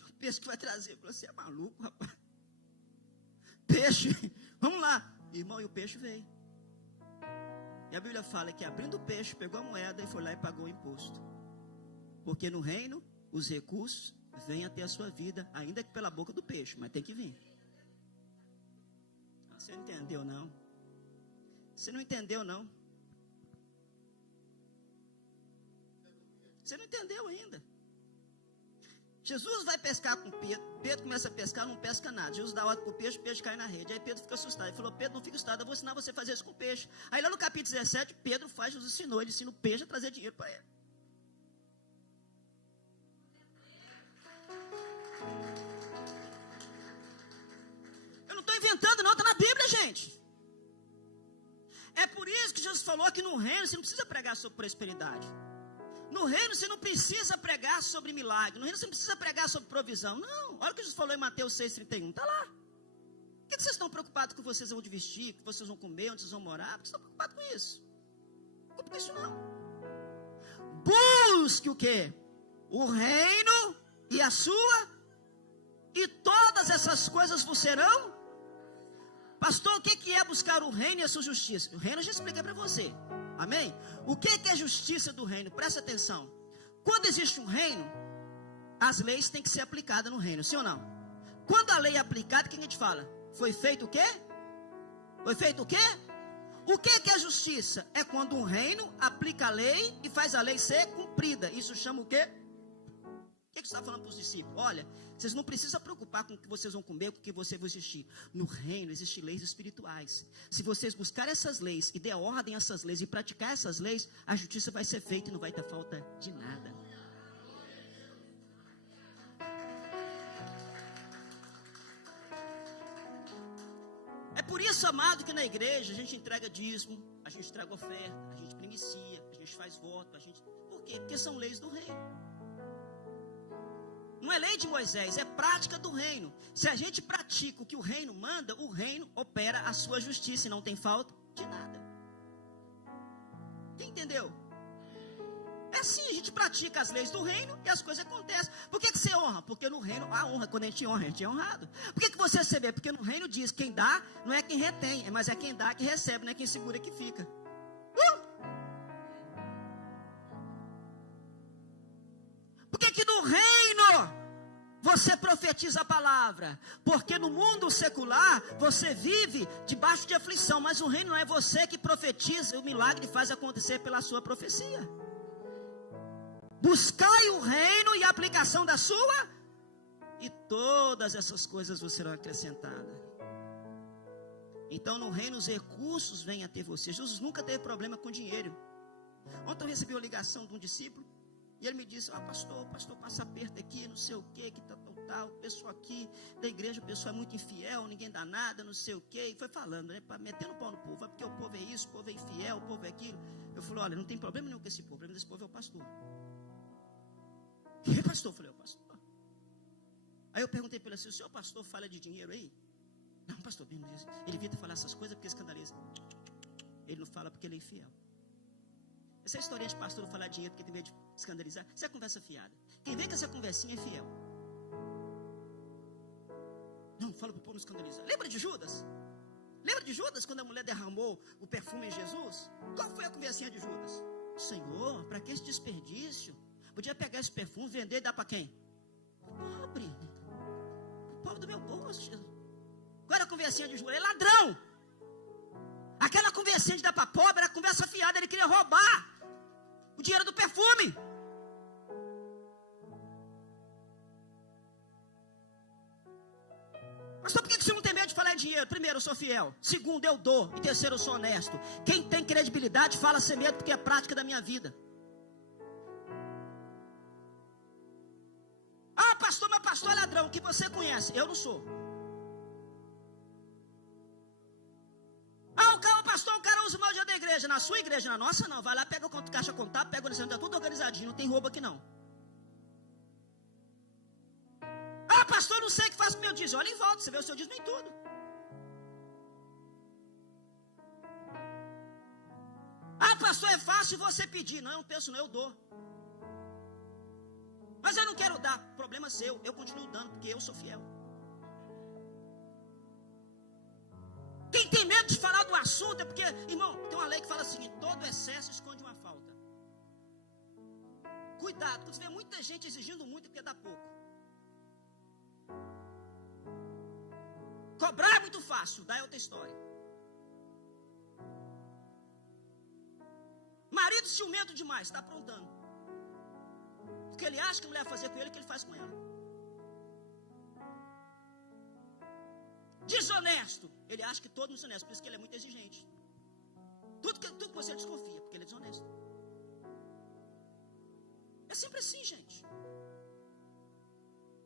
O peixe que vai trazer. Você é maluco, rapaz. Peixe. Vamos lá. Irmão, e o peixe veio. E a Bíblia fala que abrindo o peixe, pegou a moeda e foi lá e pagou o imposto. Porque no reino, os recursos vêm até a sua vida, ainda que pela boca do peixe, mas tem que vir. Você não entendeu, não? Você não entendeu, não? Você não entendeu ainda. Jesus vai pescar com Pedro. Pedro começa a pescar, não pesca nada. Jesus dá ordem para o peixe cai na rede. Aí Pedro fica assustado. Ele falou: Pedro, não fica assustado, eu vou ensinar você a fazer isso com peixe. Aí lá no capítulo 17, Pedro faz, Jesus ensinou. Ele ensina o peixe a trazer dinheiro para ele. Eu não estou inventando não, está na Bíblia, gente. É por isso que Jesus falou que no reino você não precisa pregar sobre prosperidade. No reino você não precisa pregar sobre milagre. No reino você não precisa pregar sobre provisão. Não, olha o que Jesus falou em Mateus 6,31. Está lá. Por que vocês estão preocupados com o que vocês vão vestir, com o que vocês vão comer, onde vocês vão morar? Por que vocês estão preocupados com isso? Não preocupa com isso não. Busque o quê? O reino e a sua. E todas essas coisas vos serão. Pastor, o que é buscar o reino e a sua justiça? O reino eu já expliquei para você. Amém? O que é justiça do reino? Presta atenção. Quando existe um reino, as leis têm que ser aplicadas no reino, sim ou não? Quando a lei é aplicada, o que a gente fala? Foi feito o quê? Foi feito o quê? O que é justiça? É quando um reino aplica a lei e faz a lei ser cumprida. Isso chama o quê? O que você está falando para os discípulos? Olha, vocês não precisam preocupar com o que vocês vão comer, com o que vocês vão existir. No reino existem leis espirituais. Se vocês buscarem essas leis e der ordem a essas leis e praticar essas leis, a justiça vai ser feita e não vai ter falta de nada. É por isso, amado, que na igreja a gente entrega dízimo, a gente entrega oferta, a gente primicia, a gente faz voto, Por quê? Porque são leis do reino. Não é lei de Moisés, é prática do reino. Se a gente pratica o que o reino manda, o reino opera a sua justiça e não tem falta de nada. Quem entendeu? É assim, a gente pratica as leis do reino e as coisas acontecem. Por que você honra? Porque no reino há honra. Quando a gente é honrado. Por que você recebe? Porque no reino diz, quem dá não é quem retém, mas é quem dá que recebe, não é quem segura que fica. Por que no reino você profetiza a palavra? Porque no mundo secular você vive debaixo de aflição, mas o reino não é você que profetiza, o milagre faz acontecer pela sua profecia. Buscai o reino e a aplicação da sua, e todas essas coisas vos serão acrescentadas. Então no reino os recursos vêm a ter você. Jesus nunca teve problema com dinheiro. Ontem eu recebi uma ligação de um discípulo, e ele me disse: pastor, passa aperto aqui, não sei o que tal, o pessoal aqui da igreja, o pessoal é muito infiel, ninguém dá nada, não sei o que, e foi falando, né, metendo pau no povo, porque o povo é isso, o povo é infiel, o povo é aquilo. Eu falei: olha, não tem problema nenhum com esse povo, o problema desse povo é o pastor. Que pastor? Eu falei: o pastor. Aí eu perguntei para ele assim: o senhor pastor fala de dinheiro aí? Não, pastor, bem, ele evita falar essas coisas porque escandaliza. Ele não fala porque ele é infiel. Essa historinha de pastor não falar dinheiro porque tem medo de escandalizar, isso é conversa fiada. Quem vem com essa conversinha é fiel. Não, fala para o povo não escandalizar. Lembra de Judas? Lembra de Judas quando a mulher derramou o perfume em Jesus? Qual foi a conversinha de Judas? Senhor, para que esse desperdício? Podia pegar esse perfume, vender e dar para quem? O pobre. O pobre do meu bolso. Qual era a conversinha de Judas? Ele é ladrão. Aquela conversinha de dar para pobre era conversa fiada, ele queria roubar o dinheiro do perfume. Pastor, por que você não tem medo de falar em dinheiro? Primeiro, eu sou fiel. Segundo, eu dou. E terceiro, eu sou honesto. Quem tem credibilidade fala sem medo porque é prática da minha vida. Pastor, meu pastor é ladrão, que você conhece. Eu não sou. O cara usa o mau dia da igreja. Na sua igreja, na nossa não. Vai lá, pega o caixa contábil, pega o licença, tá tudo organizadinho. Não tem roubo aqui não. Pastor, não sei o que faz com o meu dízimo. Olha em volta, você vê o seu dízimo em tudo. Pastor, é fácil você pedir. Não, eu não penso não, eu dou. Mas eu não quero dar. Problema seu, eu continuo dando porque eu sou fiel. Quem tem medo de falar do assunto é porque, irmão, tem uma lei que fala assim: todo excesso esconde uma falta. Cuidado, quando você vê muita gente exigindo muito porque dá pouco. Cobrar é muito fácil, dar é outra história. Marido ciumento demais, está aprontando. Porque ele acha que a mulher vai fazer com ele o que ele faz com ela. desonesto. Ele acha que todo mundo é desonesto, por isso que ele é muito exigente. Tudo que você desconfia, porque ele é desonesto. É sempre assim, gente.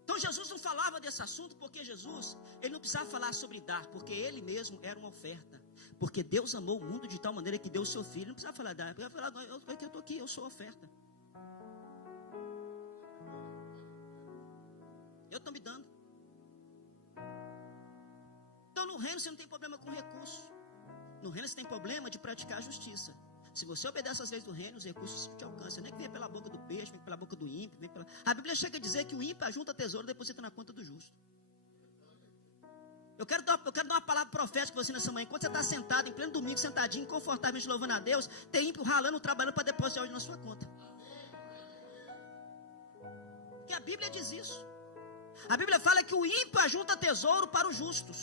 Então Jesus não falava desse assunto, porque Jesus, ele não precisava falar sobre dar, porque ele mesmo era uma oferta. Porque Deus amou o mundo de tal maneira que deu o seu filho. Ele não precisava falar dar, ele precisava falar, eu estou aqui, eu sou oferta. Eu estou me dando. Então no reino você não tem problema com recurso. No reino você tem problema de praticar a justiça. Se você obedece às leis do reino, os recursos te alcançam. Nem que vem pela boca do peixe, vem pela boca do ímpio, A Bíblia chega a dizer que o ímpio ajunta tesouro e deposita na conta do justo. Eu quero dar uma palavra profética para você nessa manhã. Enquanto você está sentado, em pleno domingo, sentadinho, confortavelmente louvando a Deus, tem ímpio ralando, trabalhando para depositar hoje na sua conta. Porque a Bíblia diz isso. A Bíblia fala que o ímpio ajunta tesouro para os justos.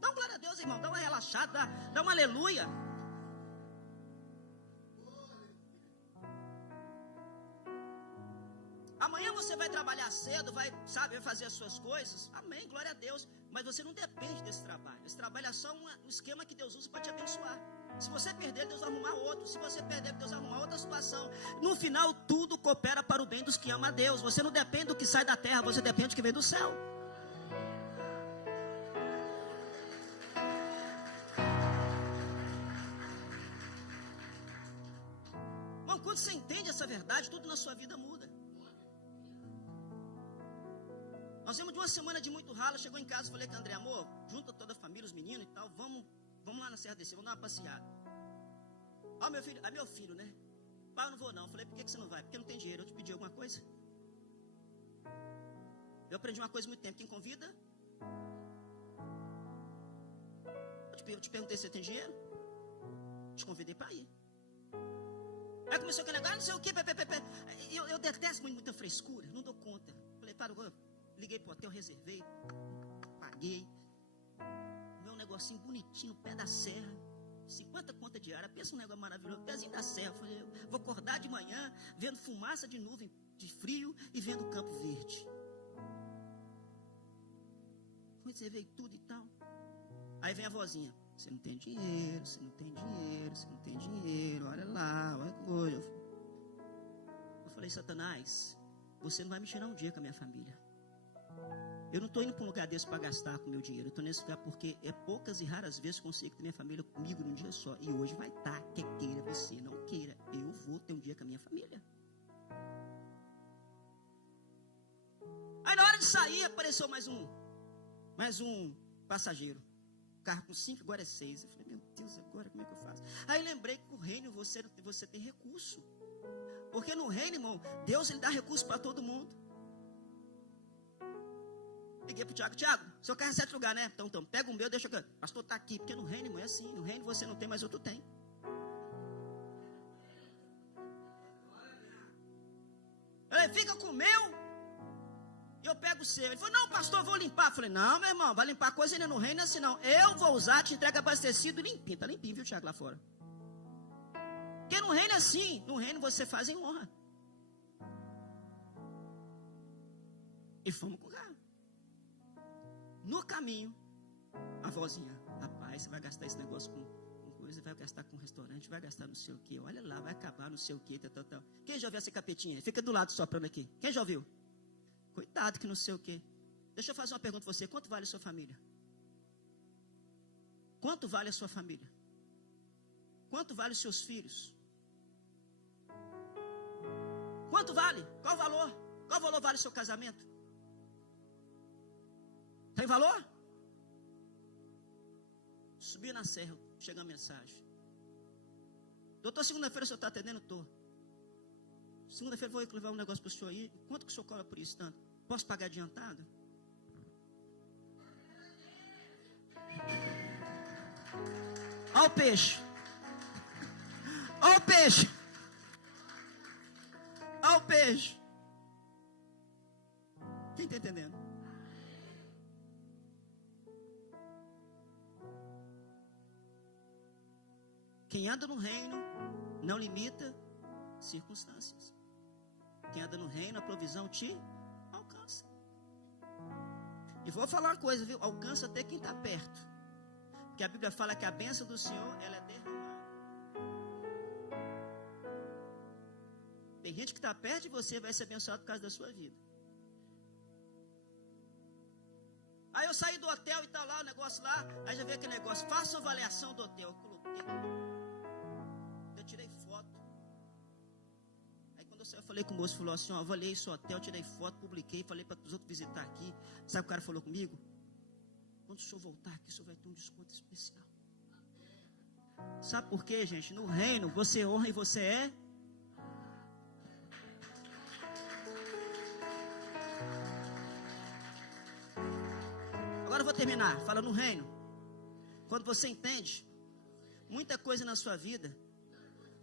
Dá uma glória a Deus, irmão. Dá uma relaxada, dá uma aleluia. Amanhã você vai trabalhar cedo, vai fazer as suas coisas. Amém, glória a Deus. Mas você não depende desse trabalho. Esse trabalho é só um esquema que Deus usa para te abençoar. Se você perder, Deus vai arrumar outro. Se você perder, Deus vai arrumar outra situação. No final, tudo coopera para o bem dos que amam a Deus. Você não depende do que sai da terra, você depende do que vem do céu. Bom, quando você entende essa verdade, tudo na sua vida muda. Nós vimos de uma semana de muito ralo, chegou em casa, falei com a André, amor, junta toda a família, os meninos e tal, vamos lá na Serra Descer, vamos dar uma passeada. Ó, meu filho, né? Pai, eu não vou não. Falei, por que você não vai? Porque não tem dinheiro, eu te pedi alguma coisa? Eu aprendi uma coisa há muito tempo, quem convida? Eu te perguntei se você tem dinheiro? Te convidei para ir. Aí começou aquele negócio, não sei o que, eu detesto muita frescura, não dou conta. Falei, liguei pro hotel, reservei, paguei. Meu negocinho bonitinho, pé da serra, 50 contas diária, pensa um negócio maravilhoso, pezinho da serra. Falei, vou acordar de manhã, vendo fumaça de nuvem, de frio e vendo o campo verde. Reservei tudo e tal. Aí vem a vozinha, você não tem dinheiro, você não tem dinheiro, você não tem dinheiro, olha lá, olha que coisa. Eu falei, Satanás, você não vai me tirar um dia com a minha família. Eu não estou indo para um lugar desse para gastar com o meu dinheiro. Eu estou nesse lugar porque é poucas e raras vezes que eu consigo ter minha família comigo num dia só. E hoje vai estar, quer queira você, não queira. Eu vou ter um dia com a minha família. Aí na hora de sair apareceu mais um passageiro. O carro com 5, agora é 6. Eu falei, meu Deus, agora como é que eu faço? Aí lembrei que no reino você tem recurso. Porque no reino, irmão, Deus ele dá recurso para todo mundo. Liguei pro Tiago, seu carro é 7 lugar, né? Então, pega o meu, deixa eu... Pastor, tá aqui, porque no reino, irmão, é assim. No reino você não tem, mas outro tem. Ele fica com o meu e eu pego o seu. Ele falou, não, pastor, eu vou limpar. Eu falei, não, meu irmão, vai limpar coisa ainda no reino, assim não. Eu vou usar, te entrega abastecido, limpinho. Tá limpinho, viu, Tiago, lá fora. Porque no reino é assim. No reino você faz em honra. E fomos com o carro. No caminho, a vozinha, rapaz, você vai gastar esse negócio com coisa, vai gastar com restaurante, vai gastar não sei o que, olha lá, vai acabar não sei o que, tal. Quem já ouviu essa capetinha? Fica do lado soprando aqui. Quem já ouviu? Coitado que não sei o que. Deixa eu fazer uma pergunta para você, quanto vale a sua família? Quanto vale a sua família? Quanto vale os seus filhos? Quanto vale? Qual o valor? Qual valor vale o seu casamento? Tem valor? Subi na serra, chega a mensagem. Doutor, segunda-feira o senhor está atendendo? Estou. Segunda-feira vou levar um negócio para o senhor aí. Quanto que o senhor cobra por isso? Tanto? Posso pagar adiantado? Olha o peixe. Olha o peixe. Olha o peixe. Quem está entendendo? Quem anda no reino não limita circunstâncias. Quem anda no reino, a provisão te alcança. E vou falar uma coisa, viu? Alcança até quem está perto. Porque a Bíblia fala que a bênção do Senhor, ela é derramada. Tem gente que está perto de você e vai ser abençoado por causa da sua vida. Aí eu saí do hotel e tá lá o negócio lá. Aí já veio aquele negócio, faça uma avaliação do hotel. Eu coloquei. Eu tirei foto. Aí quando eu saí, eu falei com o moço, falou assim, ó, avaliei esse hotel, tirei foto, publiquei, falei para os outros visitar aqui. Sabe o que o cara falou comigo? Quando o senhor voltar aqui, o senhor vai ter um desconto especial. Sabe por quê, gente? No reino, você honra e você é. Agora eu vou terminar. Fala no reino. Quando você entende, muita coisa na sua vida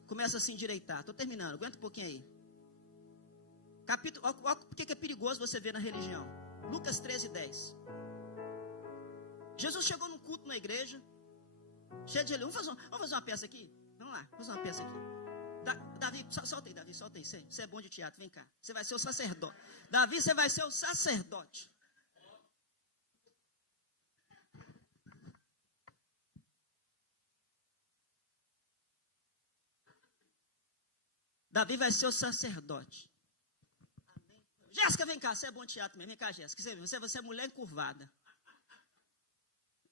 começa a se endireitar. Estou terminando, aguenta um pouquinho aí. Por que é perigoso você ver na religião? Lucas 13:10. Jesus chegou num culto na igreja, cheio de vamos fazer uma peça aqui? Vamos lá, vamos fazer uma peça aqui. Davi, solta aí, Davi, solta aí. Você é bom de teatro, vem cá. Você vai ser o sacerdote. Davi, você vai ser o sacerdote. Davi vai ser o sacerdote. Jéssica, vem cá, você é bom de teatro mesmo. Vem cá, Jéssica. Você é mulher encurvada.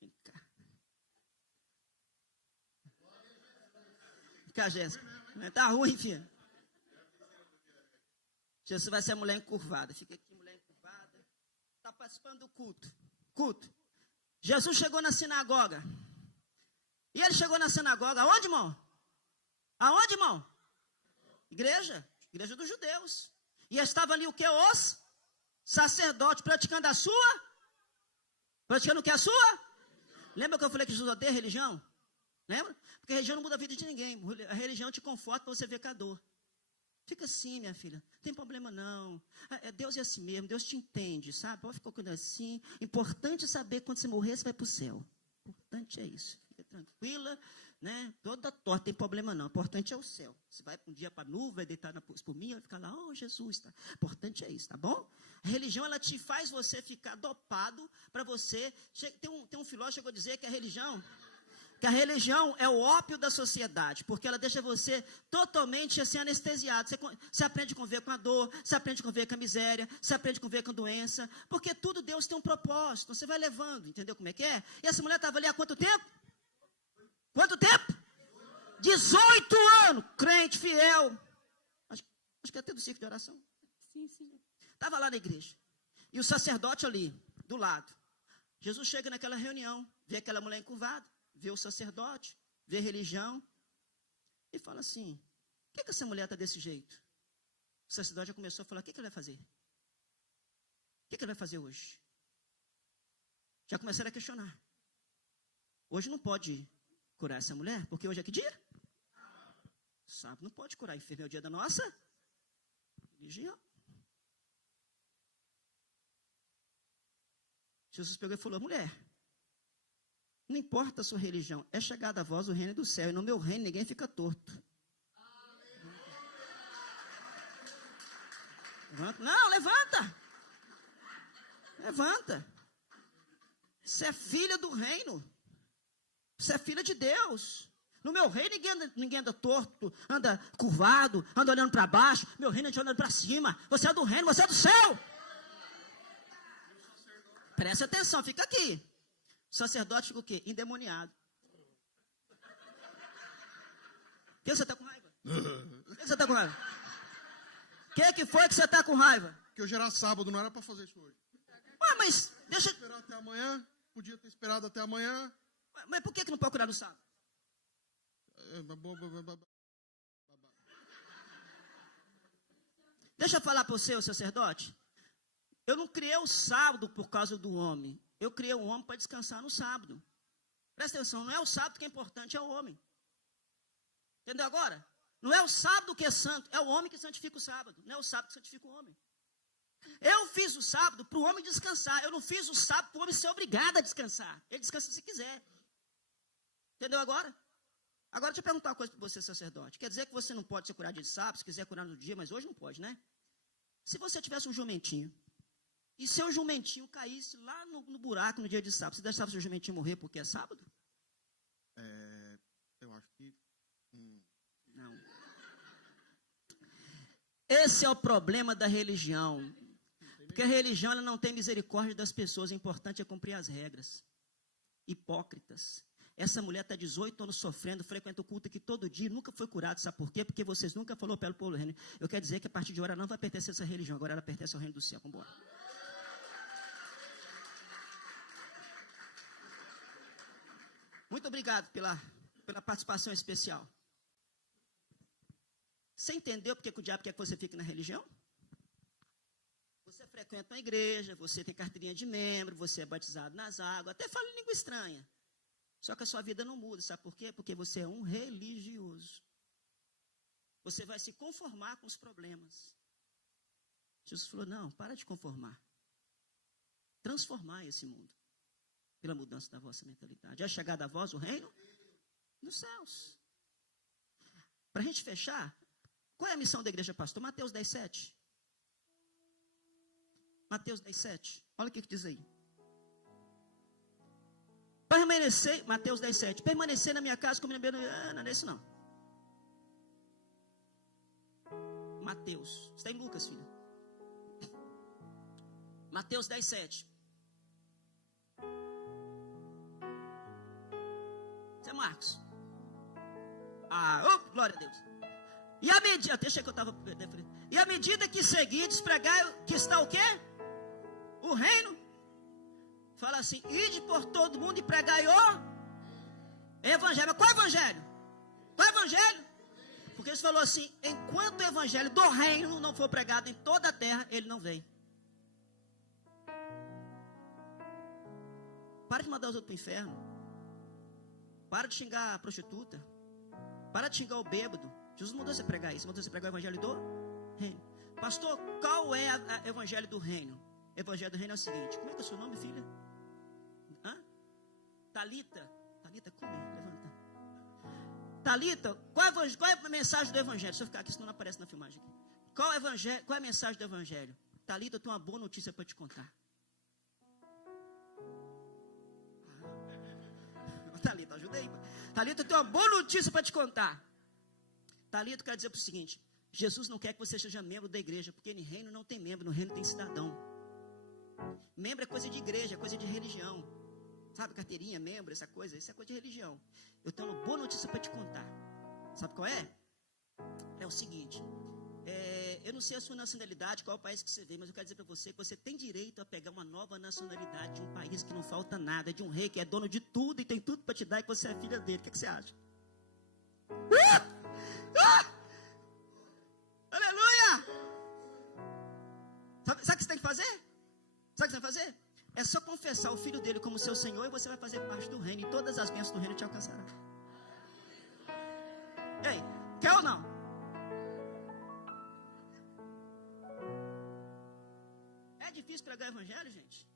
Vem cá. Vem cá, Jéssica. Tá ruim, filha. Jesus vai ser mulher encurvada. Fica aqui, mulher encurvada. Está participando do culto. Jesus chegou na sinagoga. E ele chegou na sinagoga. Aonde, irmão? Aonde, irmão? Igreja dos judeus. E estava ali o que? Os sacerdotes praticando a sua? Praticando o que? A sua? Lembra que eu falei que Jesus odeia a religião? Lembra? Porque a religião não muda a vida de ninguém. A religião te conforta para você ver com a dor. Fica assim, minha filha. Não tem problema não. Deus é assim mesmo. Deus te entende, sabe? Pode ficar cuidando assim. Importante é saber que quando você morrer, você vai para o céu. Importante é isso. Fica tranquila. Né? Toda torta, tem problema não. O importante é o céu. Você vai um dia para a nuvem, vai deitar por mim, vai ficar lá, oh Jesus, tá? Importante é isso, tá bom? A religião, ela te faz você ficar dopado para você. Tem um filósofo que chegou a dizer que a religião é o ópio da sociedade, porque ela deixa você totalmente assim anestesiado. Você aprende a conviver com a dor, você aprende a conviver com a miséria, você aprende a conviver com a doença, porque tudo Deus tem um propósito. Você vai levando, entendeu como é que é? E essa mulher estava ali há quanto tempo? Quanto tempo? 18 anos, crente, fiel. Acho que até do círculo de oração. Sim. Estava lá na igreja. E o sacerdote ali, do lado. Jesus chega naquela reunião, vê aquela mulher encurvada, vê o sacerdote, vê a religião, e fala assim, por que essa mulher está desse jeito? O sacerdote já começou a falar, o que ela vai fazer? O que ela vai fazer hoje? Já começaram a questionar. Hoje não pode curar essa mulher, porque hoje é que dia? Sábado não pode curar, enfermo é o dia da nossa religião. Jesus pegou e falou, mulher, não importa a sua religião, é chegada a vós o reino do céu, e no meu reino ninguém fica torto. Levanta. Não, levanta. Você é filha do reino. Você é filha de Deus. No meu reino ninguém anda torto, anda curvado, anda olhando para baixo. Meu reino é de olhando para cima. Você é do reino, você é do céu. Presta atenção, fica aqui. O sacerdote fica o quê? Endemoniado. Por que você está com raiva? Por que você está com raiva? O que foi que você está com raiva? Que hoje era sábado, não era para fazer isso hoje. Ué, mas deixa... Esperar até amanhã, podia ter esperado até amanhã. Mas por que não pode curar no sábado? Deixa eu falar para você, o sacerdote. Eu não criei o sábado por causa do homem. Eu criei o homem para descansar no sábado. Presta atenção, não é o sábado que é importante, é o homem. Entendeu agora? Não é o sábado que é santo, é o homem que santifica o sábado. Não é o sábado que santifica o homem. Eu fiz o sábado para o homem descansar. Eu não fiz o sábado para o homem ser obrigado a descansar. Ele descansa se quiser. Entendeu agora? Agora deixa eu perguntar uma coisa para você, sacerdote. Quer dizer que você não pode ser curado de sábado, se quiser curar no dia, mas hoje não pode, né? Se você tivesse um jumentinho, E seu jumentinho caísse lá no buraco no dia de sábado, você deixava seu jumentinho morrer porque é sábado? Eu acho que... Não. Esse é o problema da religião. Porque a religião ela não tem misericórdia das pessoas. O importante é cumprir as regras. Hipócritas. Essa mulher está 18 anos sofrendo, frequenta o culto aqui todo dia, nunca foi curada. Sabe por quê? Porque vocês nunca falaram pelo povo do reino. Eu quero dizer que a partir de agora ela não vai pertencer a essa religião. Agora ela pertence ao reino do céu. Vamos embora. Muito obrigado pela participação especial. Você entendeu porque que o diabo quer que você fique na religião? Você frequenta uma igreja, você tem carteirinha de membro, você é batizado nas águas, até fala em língua estranha. Só que a sua vida não muda, sabe por quê? Porque você é um religioso. Você vai se conformar com os problemas. Jesus falou, não, para de conformar. Transformar esse mundo. Pela mudança da vossa mentalidade. É chegada a vós o reino dos céus. Para a gente fechar, qual é a missão da igreja, pastor? Mateus 10:7. Mateus 10:7. Olha o que diz aí. Permanecer, Mateus 10:7. Permanecer na minha casa como não é isso não. Mateus. Está em Lucas, filho. Mateus 10:7. Isso é Marcos. Glória a Deus. E a medida, até achei que eu estava. E a medida que seguides, pregai, que está o quê? O reino. Fala assim, ide por todo mundo e pregai o evangelho. Mas qual evangelho? Qual evangelho? Porque ele falou assim, enquanto o evangelho do reino não for pregado em toda a terra, ele não vem. Para de mandar os outros para o inferno. Para de xingar a prostituta. Para de xingar o bêbado. Jesus mandou você pregar isso. Mandou você pregar o evangelho do reino. Pastor, qual é o evangelho do reino? O evangelho do reino é o seguinte. Como é que é o seu nome, filha? Talita. Talita, come, levanta. Talita, qual é a mensagem do evangelho? Deixa eu ficar aqui, senão não aparece na filmagem. Qual é a mensagem do evangelho? Talita, eu tenho uma boa notícia para te contar. Talita, ajuda aí. Talita, eu tenho uma boa notícia para te contar. Talita, eu quero dizer para o seguinte. Jesus não quer que você seja membro da igreja, porque no reino não tem membro, no reino tem cidadão. Membro é coisa de igreja, é coisa de religião. Sabe, carteirinha, membro, essa coisa, isso é coisa de religião. Eu tenho uma boa notícia para te contar. Sabe qual é? É o seguinte. Eu não sei a sua nacionalidade, qual é o país que você vem, mas eu quero dizer para você que você tem direito a pegar uma nova nacionalidade de um país que não falta nada, de um rei que é dono de tudo e tem tudo para te dar e que você é filha dele. O que você acha? Aleluia! Sabe o que você tem que fazer? Sabe o que você tem que fazer? É só confessar o filho dele como seu Senhor e você vai fazer parte do reino. E todas as bênçãos do reino te alcançarão. E aí, quer ou não? É difícil pregar o evangelho, gente?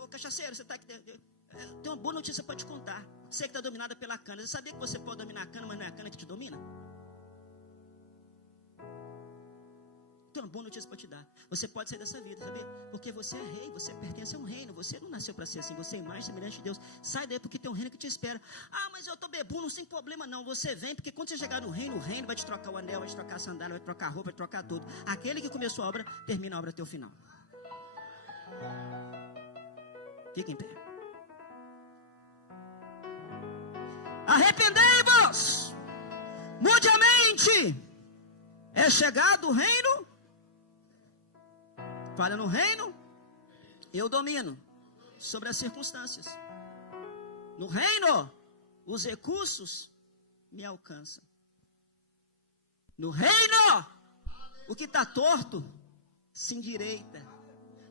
Ô cachaceiro, você está aqui dentro. Tem uma boa notícia para te contar. Você que está dominada pela cana. Você sabia que você pode dominar a cana, mas não é a cana que te domina? Tem uma boa notícia para te dar. Você pode sair dessa vida, sabe? Porque você é rei, você pertence a um reino. Você não nasceu para ser assim, você é imagem semelhante de Deus. Sai daí porque tem um reino que te espera. Mas eu estou bebundo, não tem problema não. Você vem, porque quando você chegar no reino, o reino vai te trocar o anel, vai te trocar a sandália, vai te trocar a roupa, vai te trocar tudo. Aquele que começou a obra, termina a obra até o final. Fique em pé. Arrependei-vos, mude a mente. É chegado o reino. Fala no reino, eu domino sobre as circunstâncias. No reino, os recursos me alcançam. No reino, o que está torto se endireita.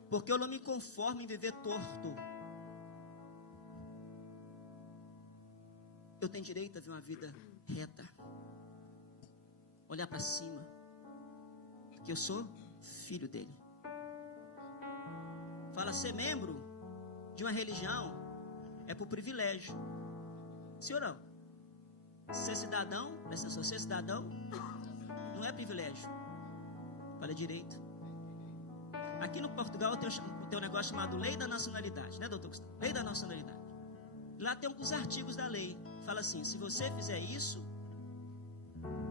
Porque eu não me conformo em viver torto. Eu tenho direito a ver uma vida reta. Olhar para cima. Que eu sou filho dele. Fala, ser membro de uma religião é por privilégio. Sim ou não? Ser cidadão, presta atenção, ser cidadão não é privilégio. Fala direito. Aqui no Portugal tem um negócio chamado Lei da Nacionalidade, né, doutor Gustavo? Lei da Nacionalidade. Lá tem alguns artigos da lei. Fala assim, se você fizer isso,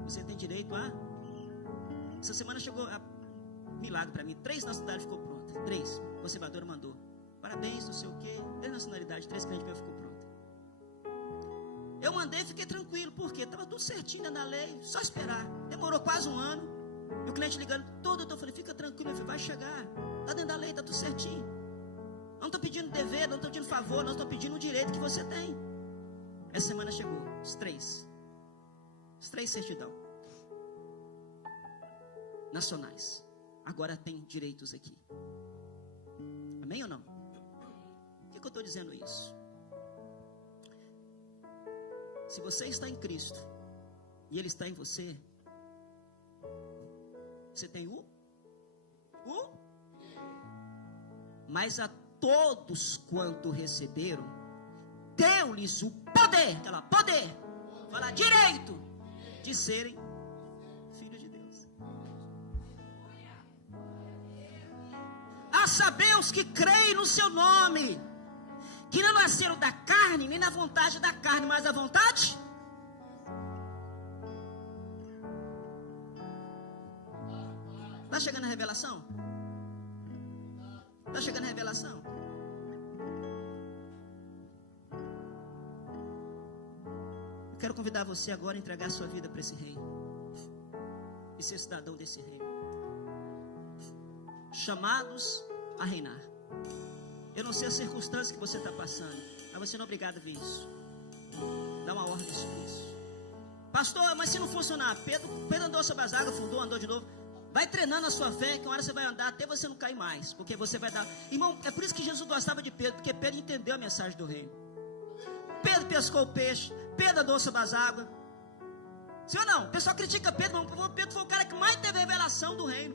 você tem direito a... Essa semana chegou milagre para mim. 3 nacionalidades ficou pronta. 3. O conservador mandou. Parabéns, não sei o quê. 3 nacionalidades, 3 clientes ficou pronta. Eu mandei e fiquei tranquilo. Por quê? Estava tudo certinho na lei. Só esperar. Demorou quase um ano. E o cliente ligando todo. Eu falei, fica tranquilo, meu filho, vai chegar. Está dentro da lei, está tudo certinho. Não estou pedindo dever, não estou pedindo favor, não estou pedindo o direito que você tem. Essa semana chegou. Os 3 certidão. Nacionais. Agora tem direitos aqui. Amém ou não? Por que eu estou dizendo isso? Se você está em Cristo e Ele está em você, você tem mas a todos quanto receberam, deu-lhes o poder, fala direito, de serem filhos de Deus. A saber os que creem no seu nome, que não nasceram da carne, nem na vontade da carne, mas da vontade. Está chegando a revelação? Está chegando a revelação? Eu quero convidar você agora a entregar sua vida para esse reino e ser cidadão desse reino, chamados a reinar. Eu não sei a circunstância que você está passando, mas você não é obrigado a ver isso. Dá uma ordem sobre isso. Pastor, mas se não funcionar, Pedro andou sobre as águas, fundou, andou de novo. Vai treinando a sua fé, que uma hora você vai andar até você não cair mais, porque você vai dar... Irmão, é por isso que Jesus gostava de Pedro, porque Pedro entendeu a mensagem do reino. Pedro pescou o peixe, Pedro andou sobre as águas. Sim ou não? O pessoal critica Pedro, mas Pedro foi o cara que mais teve revelação do reino.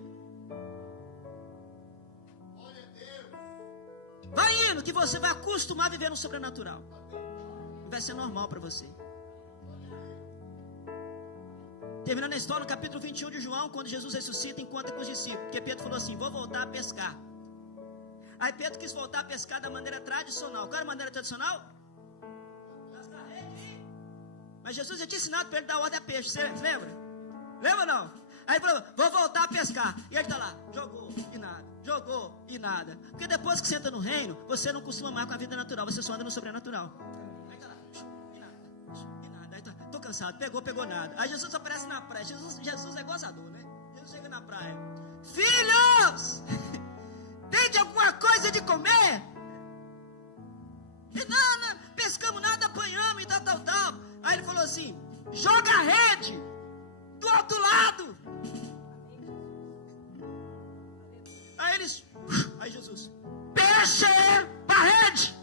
Vai indo, que você vai acostumar a viver no sobrenatural. Vai ser normal para você. Terminando a história, no capítulo 21 de João, quando Jesus ressuscita, encontra com os discípulos. Porque Pedro falou assim, vou voltar a pescar. Aí Pedro quis voltar a pescar da maneira tradicional. Qual era a maneira tradicional? Gastar rede. Mas Jesus já tinha ensinado para ele dar ordem a peixe. Você lembra? Lembra ou não? Aí ele falou, vou voltar a pescar. E ele está lá, jogou e nada. Jogou e nada. Porque depois que você entra no reino, você não costuma mais com a vida natural, você só anda no sobrenatural. Aí está lá, e nada. Aí tá, tô cansado, pegou nada. Aí Jesus aparece na praia. Jesus é gozador, né? Jesus chega na praia. Filhos! Tem de alguma coisa de comer? E não, pescamos nada, apanhamos e tal. Aí ele falou assim, joga a rede do outro lado. Aí Jesus, peixe para rede.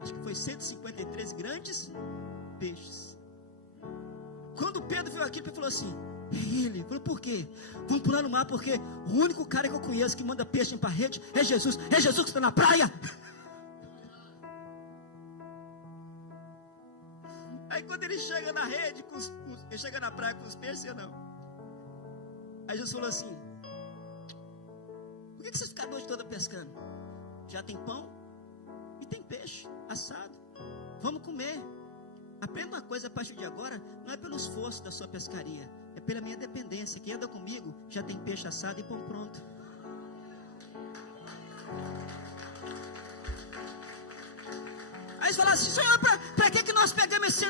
Acho que foi 153 grandes peixes. Quando Pedro viu aquilo, ele falou assim, ele falou, por quê? Vamos pular no mar, porque o único cara que eu conheço que manda peixe para rede é Jesus. É Jesus que está na praia. Aí quando ele chega na rede, ele chega na praia com os peixes, ou não? Aí Jesus falou assim, por que você fica a noite toda pescando? Já tem pão e tem peixe assado. Vamos comer. Aprenda uma coisa a partir de agora, não é pelo esforço da sua pescaria, é pela minha dependência. Quem anda comigo já tem peixe assado e pão pronto. Aí você fala assim, Senhor, para que nós pegamos esse